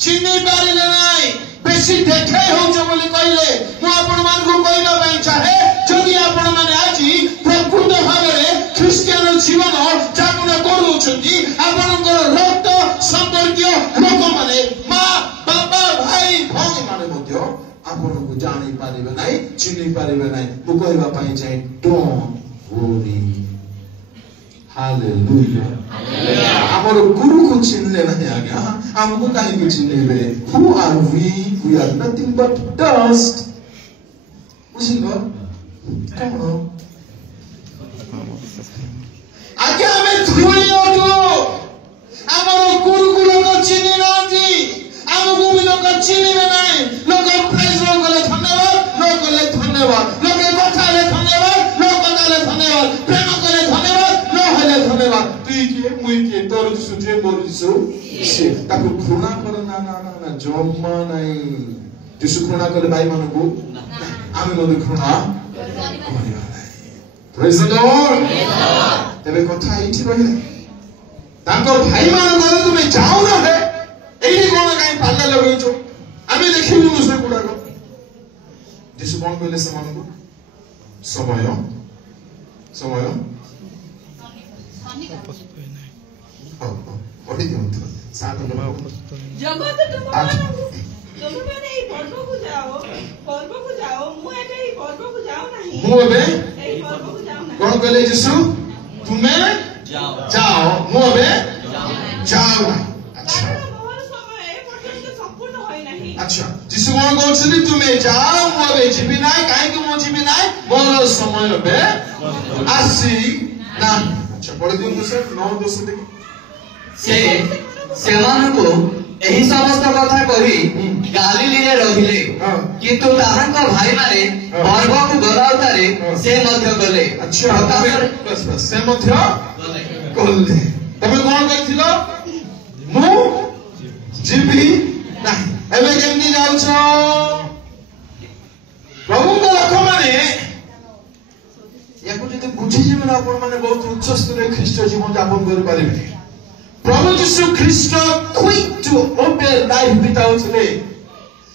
चिन्नी पारिले नाही बेसी देखे हो छ बोली कहले मु आपण मान को कहबा पई चाहे जदि आपण माने आजी प्रकृत भाबरे ख्रिस्टियन जीवन जापन करूछंती आपनकर रक्त संपर्कीय लोक माने मां बाबा भाई भौणी माने मध्य आपन को जानि पारिबे नाही चिन्हि पारिबे नाही मु कहबा पई चाहे डोंट वरी हालेलुया हमर गुरु को चिन्हले नहीं आज्ञा हमको काहे को चिन्हले who are we are nothing but dust बुझिलो कौन आज्ञा हमें धूଳି ओठो हमर गुरु को लोग चिन्ह नांती हमको भी लोग चिन्ह नहीं लोग प्रेज लोग धन्यवाद लोग कथा ले धन्यवाद लोग कथा ले धन्यवाद प्रेम करे धन्यवाद न हेले धन्यवाद तुई के मुई के तोर सुजे मोर दिसो से ताको घृणा कर ना ना ना ना जम्मा नहीं जिसु घृणा करे भाई मान को आमे मधु घृणा करिया प्रेज द लॉर्ड तबे कथा इठी रहिले ताको भाई मान को तुमे जाओ ना है एही कोन काई पाल्ला लगैछो आमे देखिबु न से गुडा को जिसु कोन कहले समान को समय समय पढ़ी दियो तो साथ में जगत तुमने এই পর্বକୁ যাও ମୁଁ ଏବେ এই পর্বକୁ যাও ନାହିଁ ମୁଁ ଏବେ এই পর্বକୁ যাও ନାହିଁ কোন कहले जिसु तुमे जाओ ମୁଁ ଏବେ जाओ अच्छा ମୋର ସମୟ ଏ ପର୍ଯ୍ୟନ୍ତ ସମ୍ପୂର୍ଣ୍ଣ ହୋଇ ନାହିଁ अच्छा जिसु कोन कहछली तुमे जाओ ମୁଁ ଏବେ ଯିବି ନାହିଁ काहे कि ମୁଁ ଯିବି ନାହିଁ ମୋର ସମୟ ଏବେ आसी ना अच्छा पढ़ी दियो तो सर 9 10 देखि से सेमानकु एही समस्त कथा कहि गालिलीरे रहिले किंतु ताहांक भाई माने पर्वकु गराउतारे से मध्य गले अच्छा बस बस से मध्य गले तबे कोन कहथिलो मु जीवी नाही एबे केमनी जाउछो प्रभु को लोक माने याकु जति बुझि जिमे आपण माने बहुत उच्च स्तरीय ख्रीष्ट जीवन यापन करि पारिबे प्रभु यीशु ख्रीष्ट क्विक टू ओबे लाइफ बिताउଥିଲେ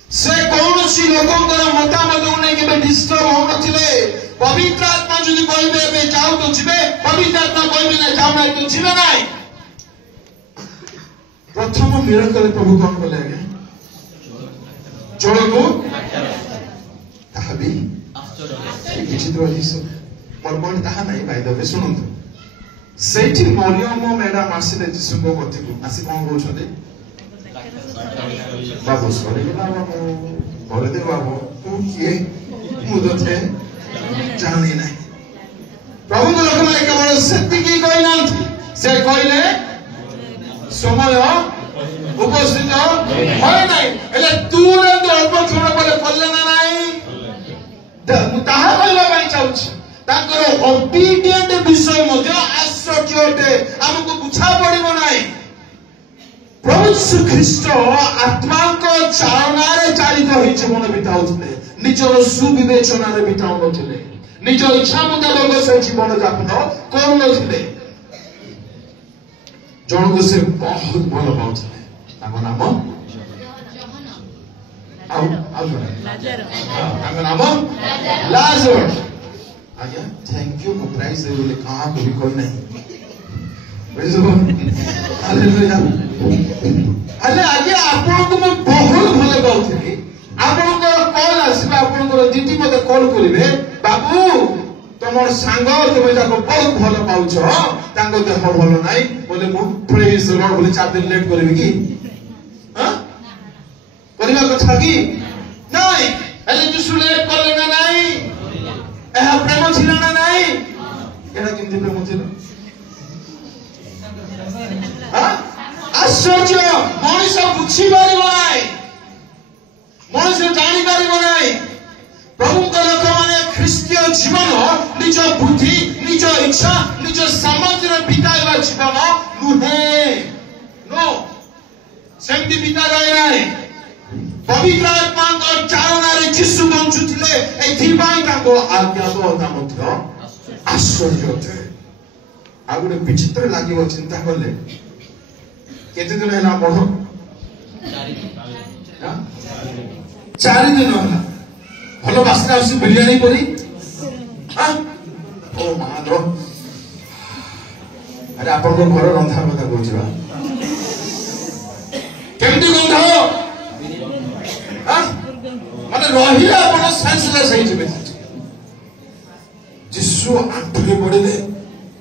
से कौनसी लोकंकर मतामत उन्हें केबे डिस्टर्ब हो नथिले पवित्र आत्मा जदि कहबे बे जाओ तो जिबे पवित्र आत्मा कहबे ना जाओ ना तो जिबे नाही प्रथम मिरेकल प्रभु कौन बोले आगे जोड़ो ताहबी किछि तो हिसो मरमण ताहा नाही भाई दबे सुनंतु सेठी मरियम मैडम आसिले जिसुको कथिकु आसी कोन कहउछले बाबू सरी बाबू बोले दे बाबू तू किए मुदते जानी नहीं प्रभु को लोक माने केवल सत्य की कोई ना से कहले समय उपस्थित होय नहीं एले तुरंत अल्प थोड़ा बोले पल्ले ना नहीं ताहा कहला भाई चाउछ ताकर ओबीडिएंट विषय मध्य आश्चर्य होते हमको बुझा पड़िबो नाही प्रभु यीशु ख्रीष्ट आत्मा को चालनारे चालित होई जीवन बिताउଥିଲେ निजर सुविवेचनारे बिताउनଥିଲେ निज इच्छा मुताबिक से जीवन यापन करूनଥିଲେ जणको से बहुत भल पाउଥିଲେ ताको नाम ताको नाम लाजर आज्ञा थैंक यू प्राइज दे बोले कहां कोई कोई नहीं प्रेज द लॉर्ड हालेलुया अले आगे आपन को मैं बहुत भले पाउथि आपन को कॉल आसीबा आपन को दीदी मते कॉल करिवे बाबू तमर सांग तमे जाको बहुत भले पाउछ तांको देह भलो नाही बोले मु प्रेज द लॉर्ड बोले 4 दिन लेट करबी की हां करिबा कथा की नाही एले जिसु लेट करले ना नाही एहा प्रेम छिला ना नाही एहा किंतु प्रेम छिला हां आश्चर्य मनुष्य बुझी पारिबो नाही मनुष्य जानि पारिबो नाही प्रभु को लोक माने ख्रीष्टीय जीवन निज बुद्धि निज इच्छा निज सामर्थ्य बिताइबा जीवन नुहे नो सेमति बिता जाय नाही पवित्र आत्मा को चालनारे जिसु बंचुଥିଲେ एथिबाई ताको आज्ञाबहता मध्य आश्चर्य होते आ गुटे विचित्र लागिबो चिंता करले केते दिन हैला पढो 4 दिन होला भलो बासना आसी बिरयानी परी हां ओ मालो अरे आपन को घर रंधा कथा कहजिबा केमती गंध हां माने रहिला अपन सेंसलेस हे जिबे जिसु आंठे पड़िले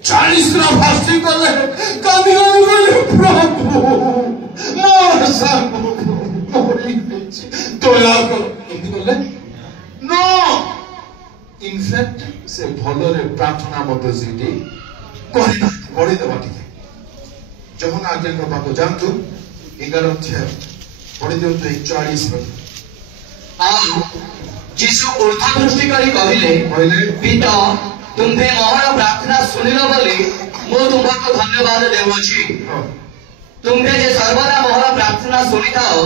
40 फास्टिंग कले कांदी गले प्रभु मोर सामु मोरी दया कर एमती कले नो इनफैक्ट से भलरे प्रार्थना मत जेटी करना बड़ी देवा ठीक जहन आगे को बाबू जानतु 11 अध्याय पढ़ी दियो 40 में जीशु ऊर्ध्व दृष्टि करी कहले पिता तुम्भे मोहर प्रार्थना सुनिल बोली मो तुमको धन्यवाद देउछि तुम्भे जे सर्वदा मोहर प्रार्थना सुनि थाओ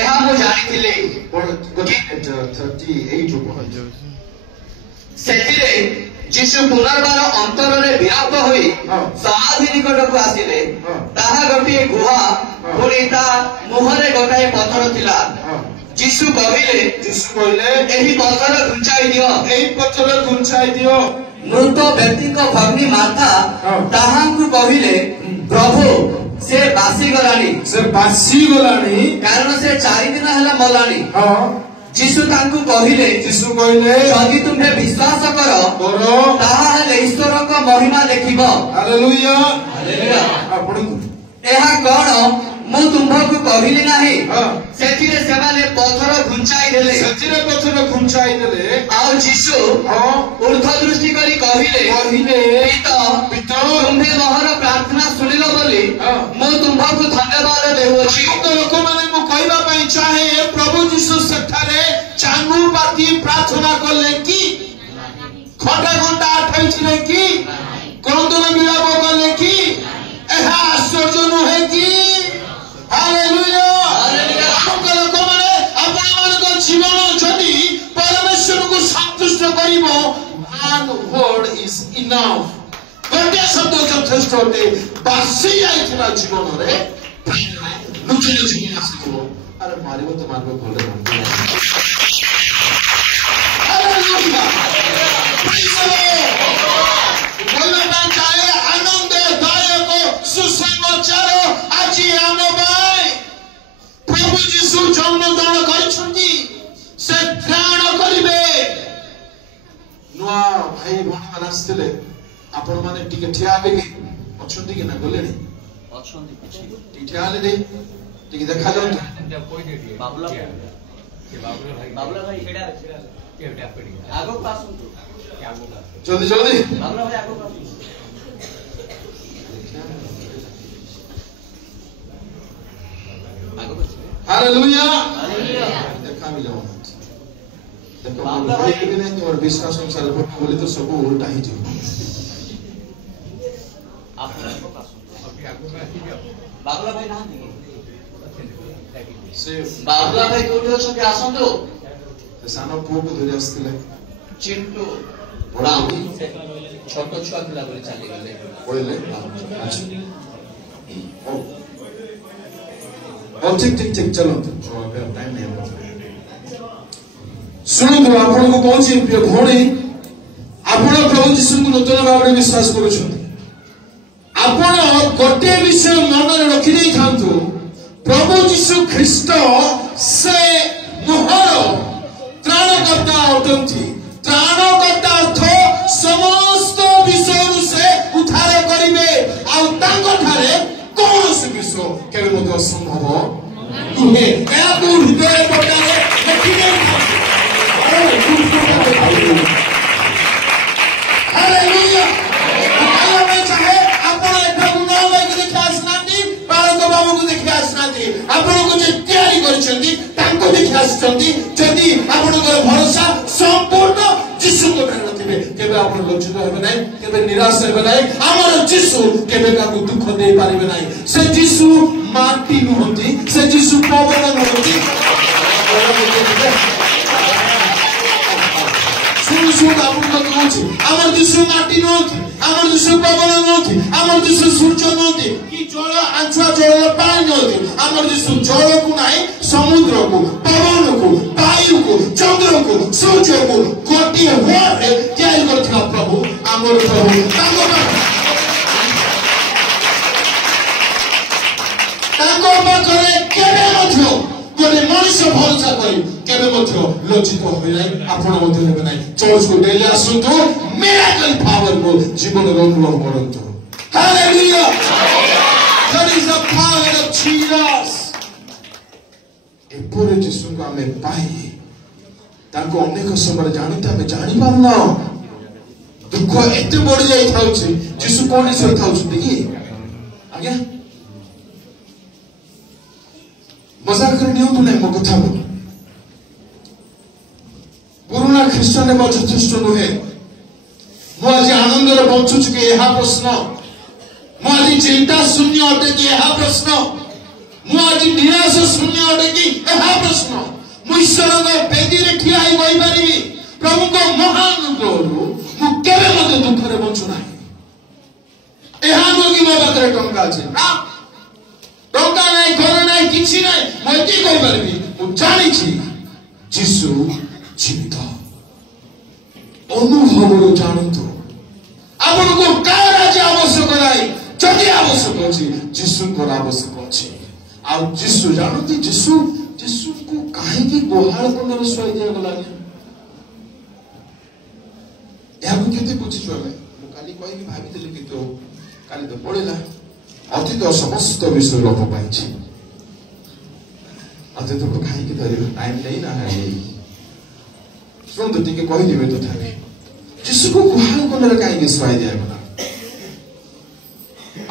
एहा मो जानिथिले 38 सेतिरे जीशु पुनर्बार अंतर रे विरक्त होई समाधि निकट को आसिले ताहा गोटे गुहा पुणी ता मुहरे गोटाए पत्थर थिला जीशु कहले एही पत्थर घुंचाई दियो मृत व्यक्ति को भग्नि माथा ताहांकु कहले प्रभु से बासी गलानी कारण से 4 दिन हला मलानी जीशु तांकु कहले यदि तुमे विश्वास करो ताहा हेले ईश्वर को महिमा देखिबो हालेलुया एहा कोन मु तुमको कहली नाही सेथिरे सेमाने पत्थर घुंचाई देले आ जीशु ऊर्ध्व दृष्टि करी कहले पिता तुम्हे मोहर प्रार्थना सुनिलो बोली मु तुमको धन्यवाद देउछि लोक माने मु कहबा पई चाहे प्रभु जीशु सेठारे चांगू बाती प्रार्थना करले की खटा घंटा आठाइछले की क्रंदन मिलाबो करले की एहा आश्चर्य नहे की हालेलुया आपन लोक माने आपन मानक जीवन जदी परमेश्वर को संतुष्ट करिवो वन वर्ड इज इनफ गोटे शब्द यथेष्ट होते बासी आइथिला जीवन रे लुचि आसिथिबो अरे मारिबो तो मारबो भले हालेलुया प्रेज द लॉर्ड चाहे आनंददायक सुसमाचार आज आम प्रभु जीशु जन्मग्रहण करछंती से ध्यान करिवे नुआ भाई भणी मान आस्थिले आपण माने टिके ठिया हेबे कि अछंती कि ना गलेनी अछंती पिछि टिके ठिया हेले टिके देखा जाउ बाबुला भाई एडा आगो पासु जल्दी बाबुला भाई आगो पासु हालेलुया देखा भी जाओ देखो भाई भी नहीं और विश्वास अनुसार बोले तो सब उल्टा ही जो बाबुला भाई ना से बाबुला भाई कोठी अछके आसंतो सानो पुओ को धरि आस्तिले चिंटू बड़ा छोट छुआ पिला बोले चली गले बोले ओ ठीक चलो टाइम नहीं शुणु आपण को कौन सी प्रिय भौणी आपण प्रभु जीशु को नूतन भाव में विश्वास करूछन आपण गोटे विषय मन में रखि नै थांतु प्रभु जीशु ख्रीष्ट से मोहर त्राणकर्ता अटंती त्राणकर्ता अर्थ समस्त विषय से उद्धार करिवे आ तांको ठारे कौन से विषय केवल मत असंभव नुहे क्या तू हृदय पटारे देखिने हालेलुया आया में चाहे आपण एठा गुना में देखि आसनाती बालक बाबू को देखि आसनाती आपण को जे तैयारी करछंती तांको देखि आसछंती जदी आपनकर भरोसा संपूर्ण जीशु को रखिबे केबे आपण लज्जित हेबे नै केबे निराश हेबे नै हमर जीशु केबे का दुख दे पारिबे नै से जीशु माटी नहंती से जीशु पवन नहंती सुन आपण को कहूची हमर जीशु माटी नहंती हमर जीशु पवन नहंती हमर जीशु सूर्य नहंती कि जल आंछुआ जल पानी नहंती हमर जीशु जल को नाही समुद्र को पवन को वायु को चंद्र को सूर्य को कोटि होरे क्या करथिला प्रभु हमर प्रभु तांको पाखरे केबे नथियो कोने मनुष्य भरोसा करी केबे मध्य लज्जित होय नै आपण मध्य हेबे नै चर्च को डेली आसंतु मिरेकल पावर को जीवन अनुभव करंतु hallelujah that is the power of Jesus एपोरे जिसु को हमें पाई ताको अनेक समय जानते हमें जानि पारना दुख एते बढ़ जाई थाउछि जिसु कोनी सही थाउछि देखि आज्ञा मजाक कर नियंतु नै मो कथा बोल पुराना ख्रिस्टान में यथेष्ट नुहे मु आज आनंद रे बंचु कि यह प्रश्न मु आज चिंता शून्य अटे कि यह प्रश्न मु आज निराश शून्य अटे कि यह प्रश्न मु ईश्वर को बेदी रे ठिया ही कहि परिबी प्रभु को महान अनुग्रहरु मु केबे मते दुख रे बंचु नाही एहा नो कि मो पाखरे टंका अछि ना टंका नाही घर नाही किछि नाही मु एति कहि परिबी मु जानि छी यीशु जीवित अनुभव जानतु आपण को कार आज आवश्यक नाही जदि आवश्यक अछि यीशु को आवश्यक अछि आ यीशु जानतु यीशु को काहे की गोहाळ कोनर सोई दिया गला या को केते बुझि छले मु काली कहि कि भाबी देले कि तो काली तो पड़ेला अतीत समस्त विषय लोप पाइछि अतीत को काहे की धरि टाइम नै ना है सुन तो टिके कहि दिबे तो थाने यीशु को गुहाल कोनर काहे की सोई दिया गला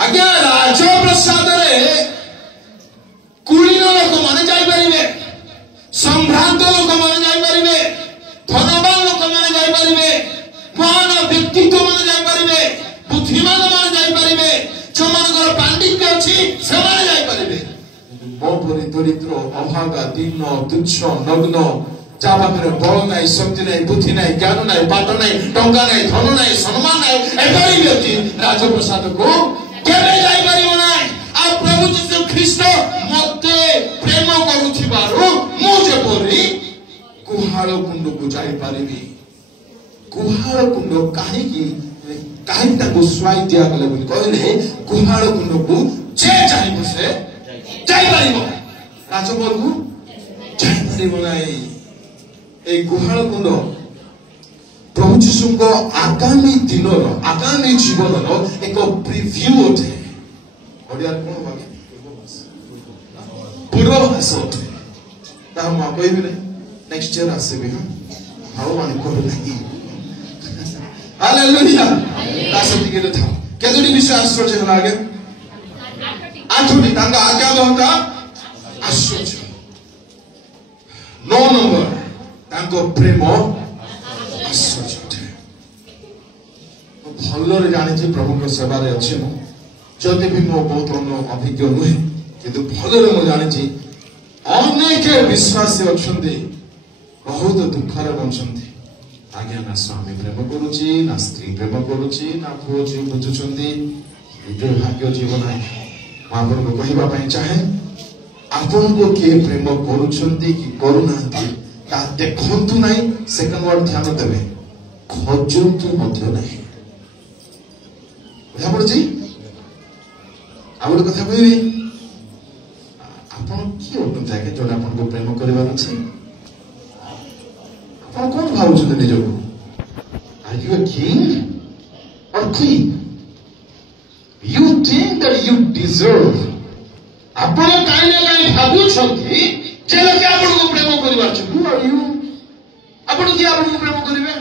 आज्ञा राज प्रसाद रे कुलीन लोक माने जाई परिबे संभ्रांत लोक माने जाई परिबे धनवान लोक माने जाई परिबे महान व्यक्तित्व माने जाई परिबे बुद्धिमान माने जाई परिबे जो मानकर पांडित्य अछि से माने जाई परिबे मोपरि दरिद्र अभागा दीन तुच्छ नग्न जाबाकरे बल नाही शक्ति नाही बुद्धि नाही ज्ञान नाही बात नाही टंका नाही धन नाही सम्मान नाही एपरि व्यक्ति राजप्रसाद को केबे जाई परिबो नाही आ प्रभु यीशु ख्रीष्ट मते प्रेम करूथिबारु मु जेपरि गुहाळ कुंड को जाई परिबी गुहाळ कुंड काहे की काहे ताको स्वाई दिया गले बोली कहले गुहाळ कुंड को जे जाई बसे जाई परिबो राजबल को जाई परिबो नाही ए गुहाळ कुंड प्रभु यीशु को आगामी दिनर आगामी जीवनर एक प्रिव्यू होते ओडिया कोन बाकी पूर्वाभास होते ता हम कहबी नै नेक्स्ट ईयर आसेबे हाउ मान को नहीं हालेलुया दासती के था केजोडी विषय आश्चर्य लागे आठोडी तांगा आज्ञा बहता आश्चर्य 9 नंबर तांको प्रेम आश्चर्य भल जानी प्रभु को सेवा अच्छे मु जदि भी मो बहुत अभिज्ञ नुहे किंतु भल जानी अनेक विश्वासी अच्छा बहुत दुखर बंचती आज्ञा ना स्वामी प्रेम करुची ना स्त्री प्रेम करुची ना पुओ झी बुझुंट दुर्भाग्य जीवन है आपन को कहवाई चाहे आपन को किए प्रेम करुँच कि करूना देखु ना सेकेंड वर्ड ध्यान देवे खोजतु नहीं बुझा पड़ी आ गोटे कथा कह आप किए अटुते जो आप प्रेम कर कौन भाव निज को आर यू अ किंग और queen you think that you deserve आपण काई ना काई भाबु छथि जे लोक आपण को प्रेम करबार छ हु आर यू आपण की आपण को प्रेम करिवे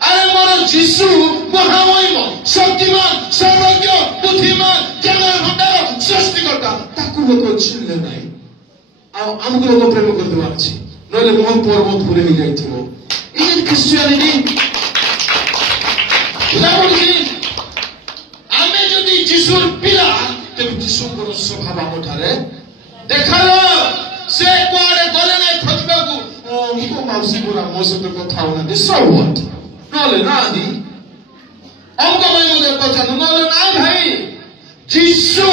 अरे मोर यीशु महामहिम शक्तिमान सर्वज्ञ बुद्धिमान ज्ञान भंडार सृष्टिकर्ता ताकू लोक चिन्हले नाही आ हमको लोक प्रेम करबार छ नले मोहन पर्वत पुरे ही जाइथिबो इन क्रिश्चियनिटी लाबोडी आमे जदी यीशुर पिला तेबे यीशुर स्वभाव हमठारे देखालो से कोडे गले नै खोजबाकू मो माउसी पुरा मो सହିତ କଥା होना दिस व्हाट नले नानी हमको भाई मुझे कथा नले ना भाई यीशु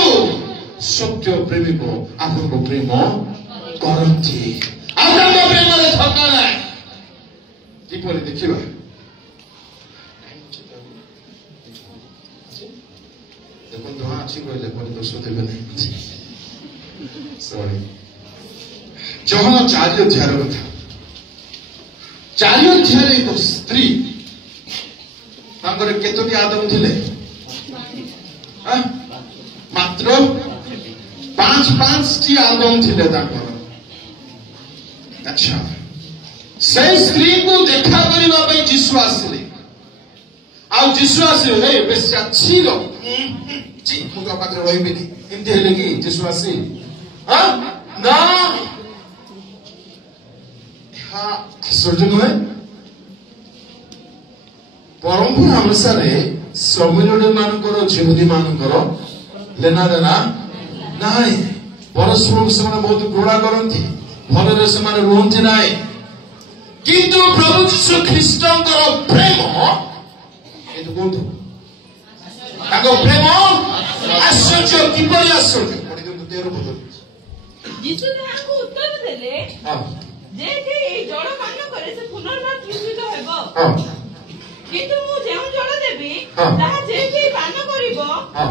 सत्य प्रेमी को आपन को प्रेम करती आदम प्रेम रे धक्का नाही किपरि देखिबा देखो तो अच्छी कहले पर दोष देबे नहीं सॉरी जहन 4 अध्याय कथा 4 ଅଧ୍ୟାୟରେ ଏକ ସ୍ତ୍ରୀ ତାଙ୍କର କେତୋଟି ଆଦମ ଥିଲେ? ମାତ୍ର 5ଟି ଆଦମ ଥିଲେ ତାଙ୍କର। ଆଚ୍ଛା, সেই ସ୍ତ୍ରୀକୁ ଦେଖା କରିବା ପାଇଁ ଯୀଶୁ ଆସିଲେ। ଆଉ ଯୀଶୁ ଆସିଲେ ବେଶୀ କ୍ଷୀର ମୁଁ ତୋ ପାଖରେ ରହିବିନି, ଏମିତି ହେଲେ କି ଯୀଶୁ ଆସି ନା, ଆଶ୍ଚର୍ଯ୍ୟ ନୁହେଁ? ପରମ୍ପରା ଅନୁସାରେ ସମୁଦ୍ର ମାନଙ୍କର ଯହୁଦୀ ମାନଙ୍କର ଲେନା ଦେନା ନାହିଁ। ପରସ୍ପରକୁ ସେମାନେ ବହୁତ ଘୃଣା କରନ୍ତି, ଭଲରେ ସେମାନେ ରୁହନ୍ତି ନାହିଁ। କିନ୍ତୁ ପ୍ରଭୁ ଯୀଶୁ ଖ୍ରୀଷ୍ଟଙ୍କର ପ୍ରେମ କୋଉଠୁ? ତାଙ୍କ ପ୍ରେମ ଆଶ୍ଚର୍ଯ୍ୟ, କିପରି ଆଶ୍ଚର୍ଯ୍ୟ? ଯୀଶୁ ତାହାଙ୍କୁ ଉତ୍ତର ଦେଲେ ଯେ ଏହି ଜଳ ପାନ କରେ ସେ ପୁନର୍ବାର ତୃଷିତ ହେବ। କିନ୍ତୁ ମୁଁ ଯେଉଁ ଜଳ ଦେବି ତାହା ଯେ କେହି ପାନ କରିବ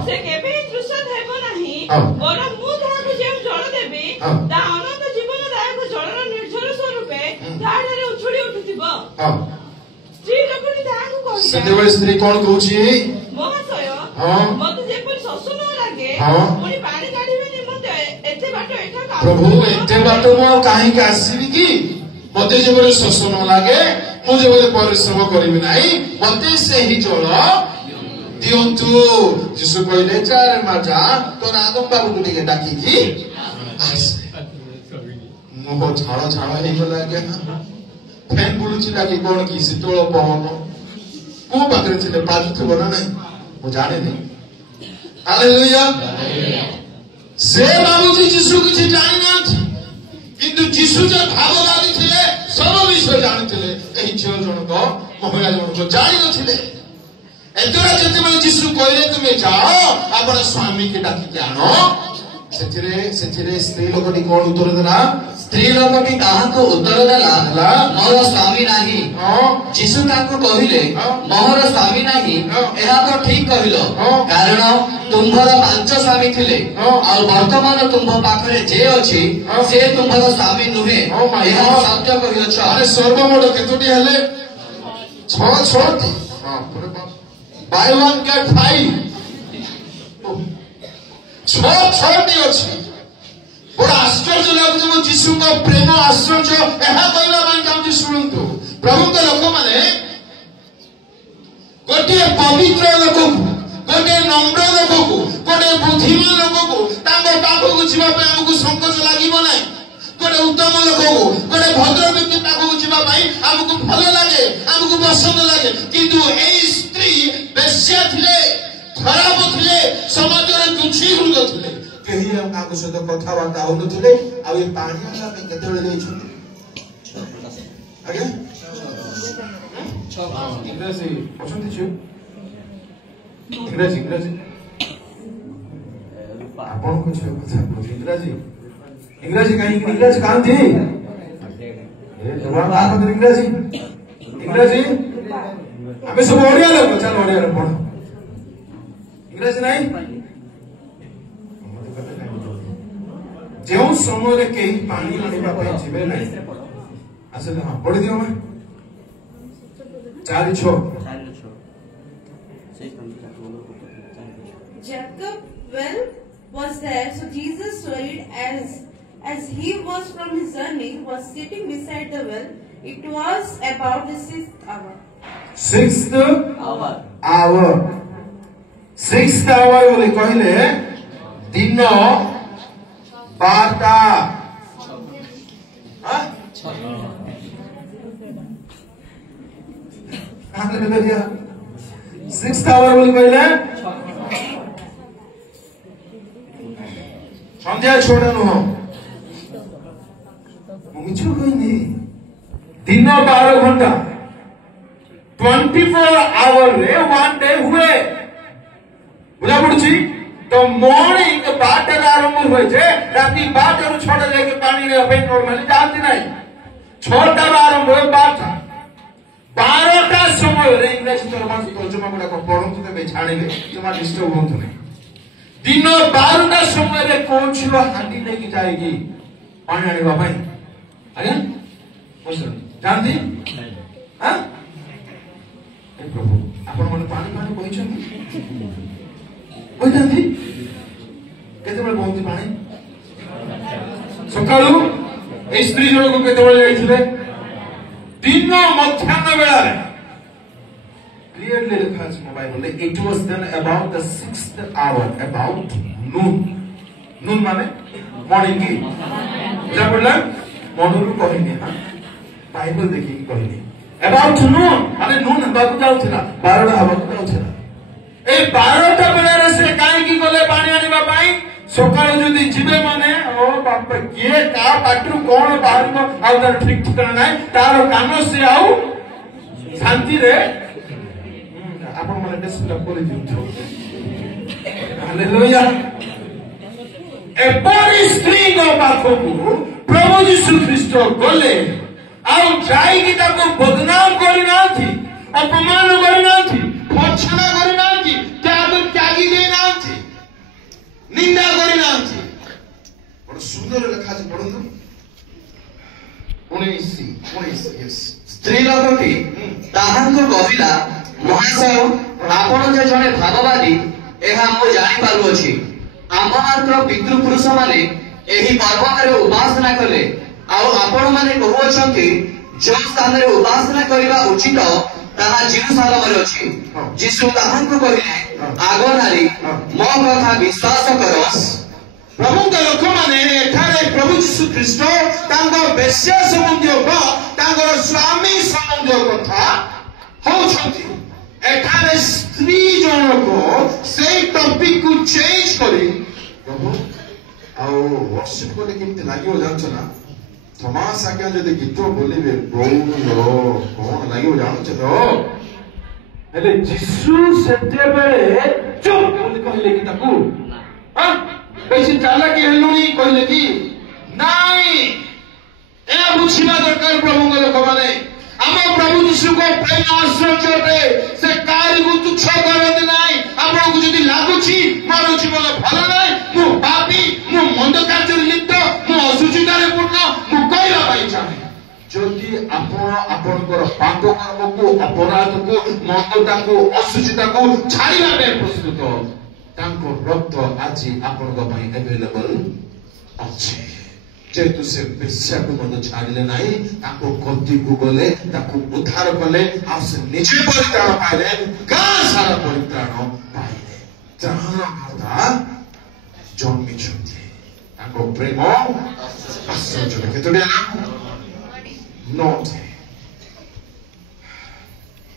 ସେ କେବେ ତୃଷିତ ହେବ ନାହିଁ, ବରଂ ମୁଁ ତାହାକୁ ଯେଉଁ ଜଳ ଦେବି ତାହା ଅନନ୍ତ ଜୀବନଦାୟକ ଜଳର ନିର୍ଝର ସ୍ୱରୂପେ ତାହାଠାରେ ଉଛୁଳି ଉଠୁଥିବ। ସ୍ତ୍ରୀ ଲୋକଟି ତାହାକୁ କହିଲା, ସେତେବେଳେ ସ୍ତ୍ରୀ କଣ କହୁଛି? ମହାଶୟ, ମତେ ଯେପରି ଶୋଷ ନ ଲାଗେ ପୁଣି ପାଣି କାଢିବା ନିମନ୍ତେ ଏତେ ବାଟ ଏଠାକୁ ପ୍ରଭୁ ଏତେ ବାଟ ମୁଁ କାହିଁକି ଆସିବି କି? ମତେ ଯେପରି ଶୋଷ ନ ଲାଗେ, ମୁଁ ଯେପରି ପରିଶ୍ରମ କରିବି ନାହିଁ, ମତେ ସେହି ଜଳ ଦିଅନ୍ତୁ। ଯୀଶୁ କହିଲେ, ଚାରେ ମା ଯା ତୋର ଆଦମ ବାବୁକୁ ଟିକେ ଡାକିକି ଆସେ। ମୁହ ଝାଳ ଝାଳ ହେଇଗଲା ଆଜ୍ଞା। ଫ୍ୟାନ୍ ବୁଲୁଛି ଡାକି କଣ କି ଶୀତଳ ପବନ କୋଉ ପାଖରେ ଥିଲେ ବାଜୁଥିବ ନା ନାଇଁ ମୁଁ ଜାଣିନି। ହାଲେଲୁୟା। ସେ ଭାବୁଛି ଯୀଶୁ କିଛି ଜାଣିନାହାନ୍ତି, କିନ୍ତୁ ଯୀଶୁ ଯେ ଭାବବାଦୀ ଥିଲେ, ସବୁ ବିଷୟ ଜାଣିଥିଲେ। ଏହି ଝିଅ ଜଣକ, ମହିଳା ଜଣକ ଜାଣିନଥିଲେ। ଏଥର ଯେତେବେଳେ ଯୀଶୁ କହିଲେ ତୁମେ ଯାଅ ଆପଣ ସ୍ୱାମୀକି ଡାକିକି ଆଣ, ସେଥିରେ ସ୍ତ୍ରୀ ଲୋକଟି କଣ ଉତ୍ତର ଦେଲା? ସ୍ତ୍ରୀ ଲୋକଟି ତାହାଙ୍କୁ ଉତ୍ତର ଦେଲା, ମୋର ସ୍ୱାମୀ ନାହିଁ। ଯୀଶୁ ତାଙ୍କୁ କହିଲେ, ମୋର ସ୍ୱାମୀ ନାହିଁ, ଏହା ତ ଠିକ କହିଲ, କାରଣ ତୁମ୍ଭର 5 ସ୍ୱାମୀ ଥିଲେ, ଆଉ ବର୍ତ୍ତମାନ ତୁମ୍ଭ ପାଖରେ ଯେ ଅଛି ସେ ତୁମ୍ଭର ସ୍ୱାମୀ ନୁହେଁ, ଏହା ସତ୍ୟ କହିଅଛ। ସର୍ବମୋଟ କେତୋଟି ହେଲେ? 6ଟି। ବାଇ 1 get 5। 6ଟି ଅଛି। ବଡ ଆଶ୍ଚର୍ଯ୍ୟ ଲାଗୁଛି। ମୋ ଯୀଶୁଙ୍କ ପ୍ରେମ ଆଶ୍ଚର୍ଯ୍ୟ, ଏହା କହିବା ପାଇଁ ଚାହୁଁଛି। ଶୁଣନ୍ତୁ, ପ୍ରଭୁଙ୍କ ଲୋକମାନେ ଗୋଟିଏ ପବିତ୍ର ଲୋକକୁ, ଗୋଟିଏ ନମ୍ର ଲୋକକୁ, ଗୋଟିଏ ବୁଦ୍ଧିମାନ ଲୋକକୁ ତାଙ୍କ ପାଖକୁ ଯିବା ପାଇଁ ଆମକୁ ସଂକୋଚ ଲାଗିବ ନାହିଁ। ଗୋଟେ ଉତ୍ତମ ଲୋକକୁ, ଗୋଟେ ଭଦ୍ର ବ୍ୟକ୍ତି ପାଖକୁ ଯିବା ପାଇଁ ଆମକୁ ଭଲ ଲାଗେ, ଆମକୁ ପସନ୍ଦ ଲାଗେ। କିନ୍ତୁ ଏଇ ସ୍ତ୍ରୀ ବେଶ୍ୟା ଥିଲେ, ଖରାପ ଥିଲେ, ସମାଜରେ ତୁଚ୍ଛୀକୃତ ଥିଲେ, କେହି ତାଙ୍କ ସହିତ କଥାବାର୍ତ୍ତା ହଉନଥିଲେ। ଆଉ ଏ ପାଣି ଆଣିବା ପାଇଁ କେତେବେଳେ ଯାଇଛନ୍ତି? ଆଜ୍ଞା ଇଂରାଜୀ ଅଛନ୍ତି ଝିଅ? ଇଂରାଜୀ ଆପଣଙ୍କ ଝିଅ କଥା ଇଂରାଜୀ କାହିଁକି? ଇଂରାଜୀ କାହାନ୍ତି? ଇଂରାଜୀ ଆମେ ସବୁ ଓଡିଆ ଲୋକ, ଚାଲ ଓଡିଆରେ ପଢ। ଇଂରାଜୀ ନାହିଁ? ଯେଉଁ ସମୟରେ କେହି ପାଣି ଆଣିବା ପାଇଁ ଯିବେ ନାହିଁ, ଆସିଲେ ହଁ ପଢିଦିଅ। 4:6 Jacob well was there, so Jesus saw it as he was from his journey, was sitting beside the well. It was about the 6th hour. 6th hour ବୋଲି କହିଲେ ଦିନ 12ଟା। 6th hour ବୋଲି କହିଲେ ସନ୍ଧ୍ୟା 6ଟା ନୁହଁ, ମୁଁ ମିଛ କହିନି। ଦିନ 12 ଘଣ୍ଟା, 24 ଆୱାରରେ 1 ଡେ ହୁଏ। ବୁଝା ପଡୁଛି ତ? ମର୍ଣ୍ଣିଂ 12ଟାରେ ଆରମ୍ଭ ହୁଏ ଯେ ରାତି 12ଟାରୁ 6ଟା ଯାଇକି ପାଣି ନେବା ପାଇଁ ନର୍ମାଲି ଯାଆନ୍ତି ନାହିଁ। 6ଟାରୁ ଆରମ୍ଭ ହୁଏ 12ଟା। 12ଟା ସମୟରେ ଇଂରାଜୀ ତର୍ଜମା ଗୁଡାକ ପଢନ୍ତୁ, ତେବେ ଛାଣିବେ, ଜମା ଡିଷ୍ଟର୍ବ ହୁଅନ୍ତୁ ନାହିଁ। ଦିନ 12ଟା ସମୟରେ କୋଉ ଝିଅ ହାଣ୍ଡି ନେଇକି ଯାଏକି ପାଣି ଆଣିବା ପାଇଁ? ଆଜ୍ଞା ଯାଆନ୍ତି? हां ए प्रभु आपण मन पानी पानी कहिछन कहितांती केते बेले पहुंची पानी सकाळू ए स्त्री जणको केते बेले जाइथिले दिन मध्याह्न बेला रे clearly लिखा है मोबाइल में it was then about the 6th hour about noon माने मॉर्निंग की जा बोला मॉर्निंग को कहिनी हां बाइबल देखि की कहिनी about noon माने noon बाबू जाउथिला 12टा हबक जाउथिला ए 12टा बेला रे से काई की गले पानी आनिबा पाई सकाळ जदी जिबे माने ओ बाप के का पाटरू कोन बाहरको आ तार ठीक ठिकाना नाही तार कानो से आउ शांति रे आपण माने डेस्कटॉप कर दिउ हालेलुया एपरी स्त्री को पाखो प्रभु यीशु ख्रीष्ट गले आउ जाई की ताको बदनाम करि नाथि अपमान करि नाथि पछना करि नाथि त्यागी दे नाथि निंदा करि नाथि बड़ सुंदर लेखा छै पढनु 19 यस स्त्री लोकटी ताहांको कहिला महाशय आपण जे जने भाववादी एहा मो जानि पारु अछि आमार पितृपुरुष माने एही पर्वतरे उपासना कले आउ आपण माने कहू अछंती जो स्थान रे उपासना करिबा उचित ताहा जेरूसालेम रे अछि यीशु ताहांको कहिले आगो नारी मो कथा विश्वास करो प्रभु के लोक माने एठारे प्रभु यीशु ख्रीष्ट तांको बेश्या संबंधी तांको स्वामी संबंधी कथा होछंती एठारे स्त्री जनको से टॉपिक को चेंज करी प्रभु आउ वर्शिप को केमते लागियो जानछ ना थमास आज्ञा जदि गीत बोलिबे गौलो कोन लागियो जानछ तो हेले यीशु सत्य बेले चुप बोली कहले कि ताकू हां कैसे चाला कि हेलुनी कहले कि नाही ए बुझिबा दरकार प्रभु के लोक माने आम प्रभु यीशु को प्रेम आश्चर्य से कार्य को तुच्छ करते नाही आपको जदि लागुची मारो जीवन भल नाही मु पापी मु मंद कार्य लिप्त मु असुचितारे पूर्ण मु कहला पाई चाहे जदि आपण आपनकर पाप कर्म को अपराध को मंदता को असुचिता को छाड़िबा पे प्रस्तुत तांको रक्त आज आपनक पई अवेलेबल अछि जेतु से बेश्या को मत छाड़िले नाही ताको गद्दी को गले ताको उद्धार कले आ से निजे परित्राण पाइले गा सारा परित्राण पाइले जहां कथा जन्मी छथि ताको प्रेम आश्चर्य केतडिया नोट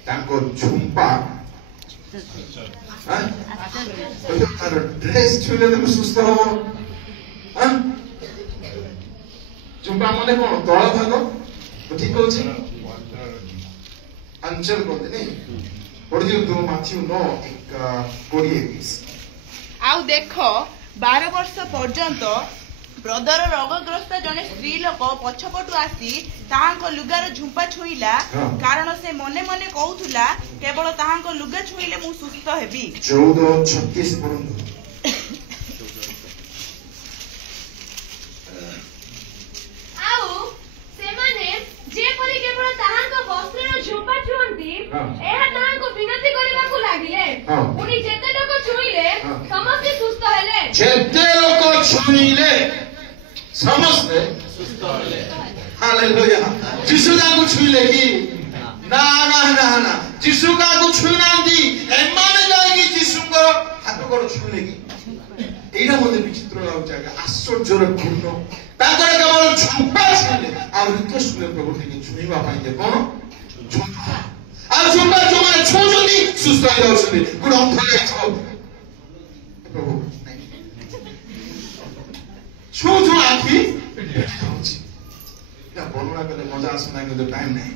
ताको झुंपा हां तार ड्रेस छुले तो सुस्त हो हां झुंपा माने कोन तळ भाग ठीक होछि अंचल बोलते नहीं पढ़ दियो तो माथ्यू 9:20 आउ देखो 12 वर्ष पर्यंत ब्रदर रोगग्रस्त जने स्त्री लोक पछपटु आसी ताहांको लुगार झुंपा छुईला कारण से मने मने कहउथुला केवल ताहांको लुगा छुईले मु सुस्त हेबी 14:36 पढनु आउ सेमाने जे परि केवल ताहांको वस्त्रर झुंपा छुअंती एहा ताहांको विनती करिबाकू लागिले उनी जेते लोक छुईले समस्त सुस्त हेले जेते लोक छुईले समस्त सुस्त हेले हालेलुया यीशु को छुईले कि ना ना ना ना यीशु को छुई नांती एमाने जाईकी यीशु को हाथ को छुईले कि एटा मते विचित्र लागुचा आश्चर्यर पूर्ण ताकर केवल झुंपा छुईले आ रिक्वेस्ट ले प्रभु के छुईबा पाई दे कोन झुंपा आ झुंपा जो माने छुजोनी सुस्त हो जाउछे गुड अंत हो प्रभु छू आखी ना वर्णना करले मजा आसना के टाइम नहीं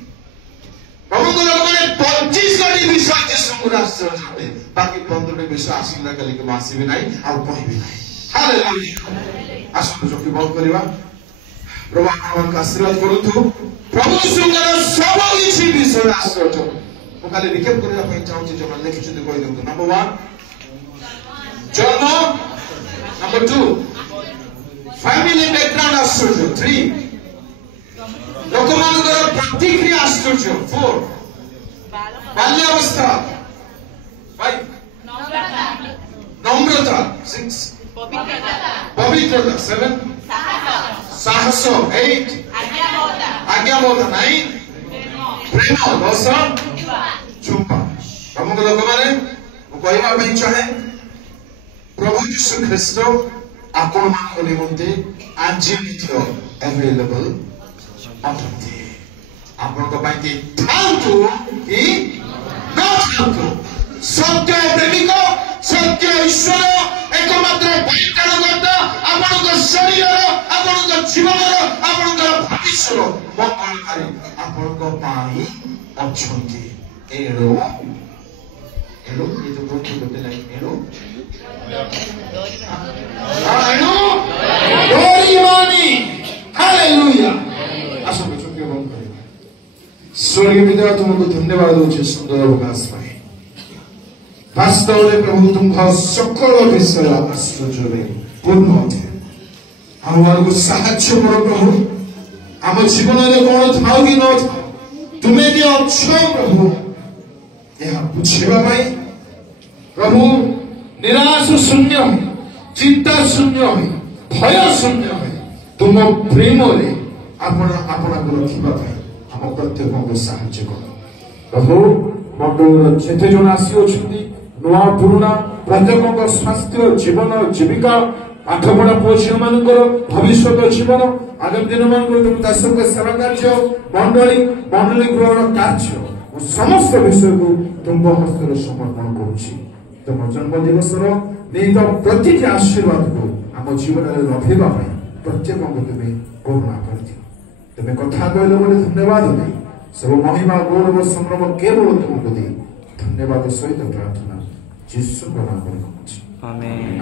प्रभु को लोग ने 25 गणी विषय के सुराश्चर्य जाते बाकी 15 विषय आसीला कले के मासी भी नहीं और कोई भी नहीं हालेलुया आसु जो की बहुत करबा प्रभु आपन का आशीर्वाद करथु प्रभु सुंदर सब किछि विषय आश्चर्य ओ खाली रिकेप करला पई चाहू जे मन लिखि छथि कहि दउ नंबर 1 जन्म नंबर 2 फैमिली बैकग्राउंड आश्चर्य 3 लोकमानकर प्रतिक्रिया आश्चर्य 4 बाल्यावस्था 5 नम्रता 6 पवित्रता 7 साहस 8 आज्ञाबोध 9 प्रेम 10 चुम्बा प्रमुख लोक माने कहवा चाहे प्रभु यीशु ख्रीस्ट आपण मान निमंते आज अवेलेबल अटंती आपण को पाई थांतु कि न थांतु सत्य प्रेमिक सत्य ईश्वर एकमात्र परित्राणकर्ता आपण शरीर आपण जीवन आपण भविष्य मंगलकारी आपण को पाई अछंती एणु एणु ये तो बहुत होते लाइक एणु डोरीमानी हालेलुया आशा बच्चों के बंद करें स्वर्गीय पिता तुमको धन्यवाद हो सुंदर अवकाश पाए वास्तव में प्रभु तुमका सकल विषय आश्चर्य पूर्ण होते हमारे साहाय्य करो प्रभु आम जीवन में कौन थाओ कि न थाओ तुम्हें भी अच्छो प्रभु यह बुझेवा पाई प्रभु निराश शून्य चिंता शून्य भय शून्य तुम प्रेम रे आपण को रखा आम प्रत्येक को साहाय्य कर प्रभु मंडल जेते जन आसी नुआ पुराणा प्रत्येक स्वास्थ्य जीवन जीविका पाठपढ़ा पुओ झील मान भविष्य जीवन आगामी दिन मान तुम दासों सेवा कार्य मंडली गृह कार्य समस्त विषय को तुम हस्तर समर्पण करुच्ची तुम जन्म दिवस निहित प्रत्येक आशीर्वाद को आम जीवन में रखा प्रत्येक को तुम्हें करुणा कर तुम्हें कथा कहल बोले धन्यवाद दे सब महिमा गौरव संभ्रम केवल तुमको दे धन्यवाद सहित प्रार्थना जीसु नाम में। आमेन।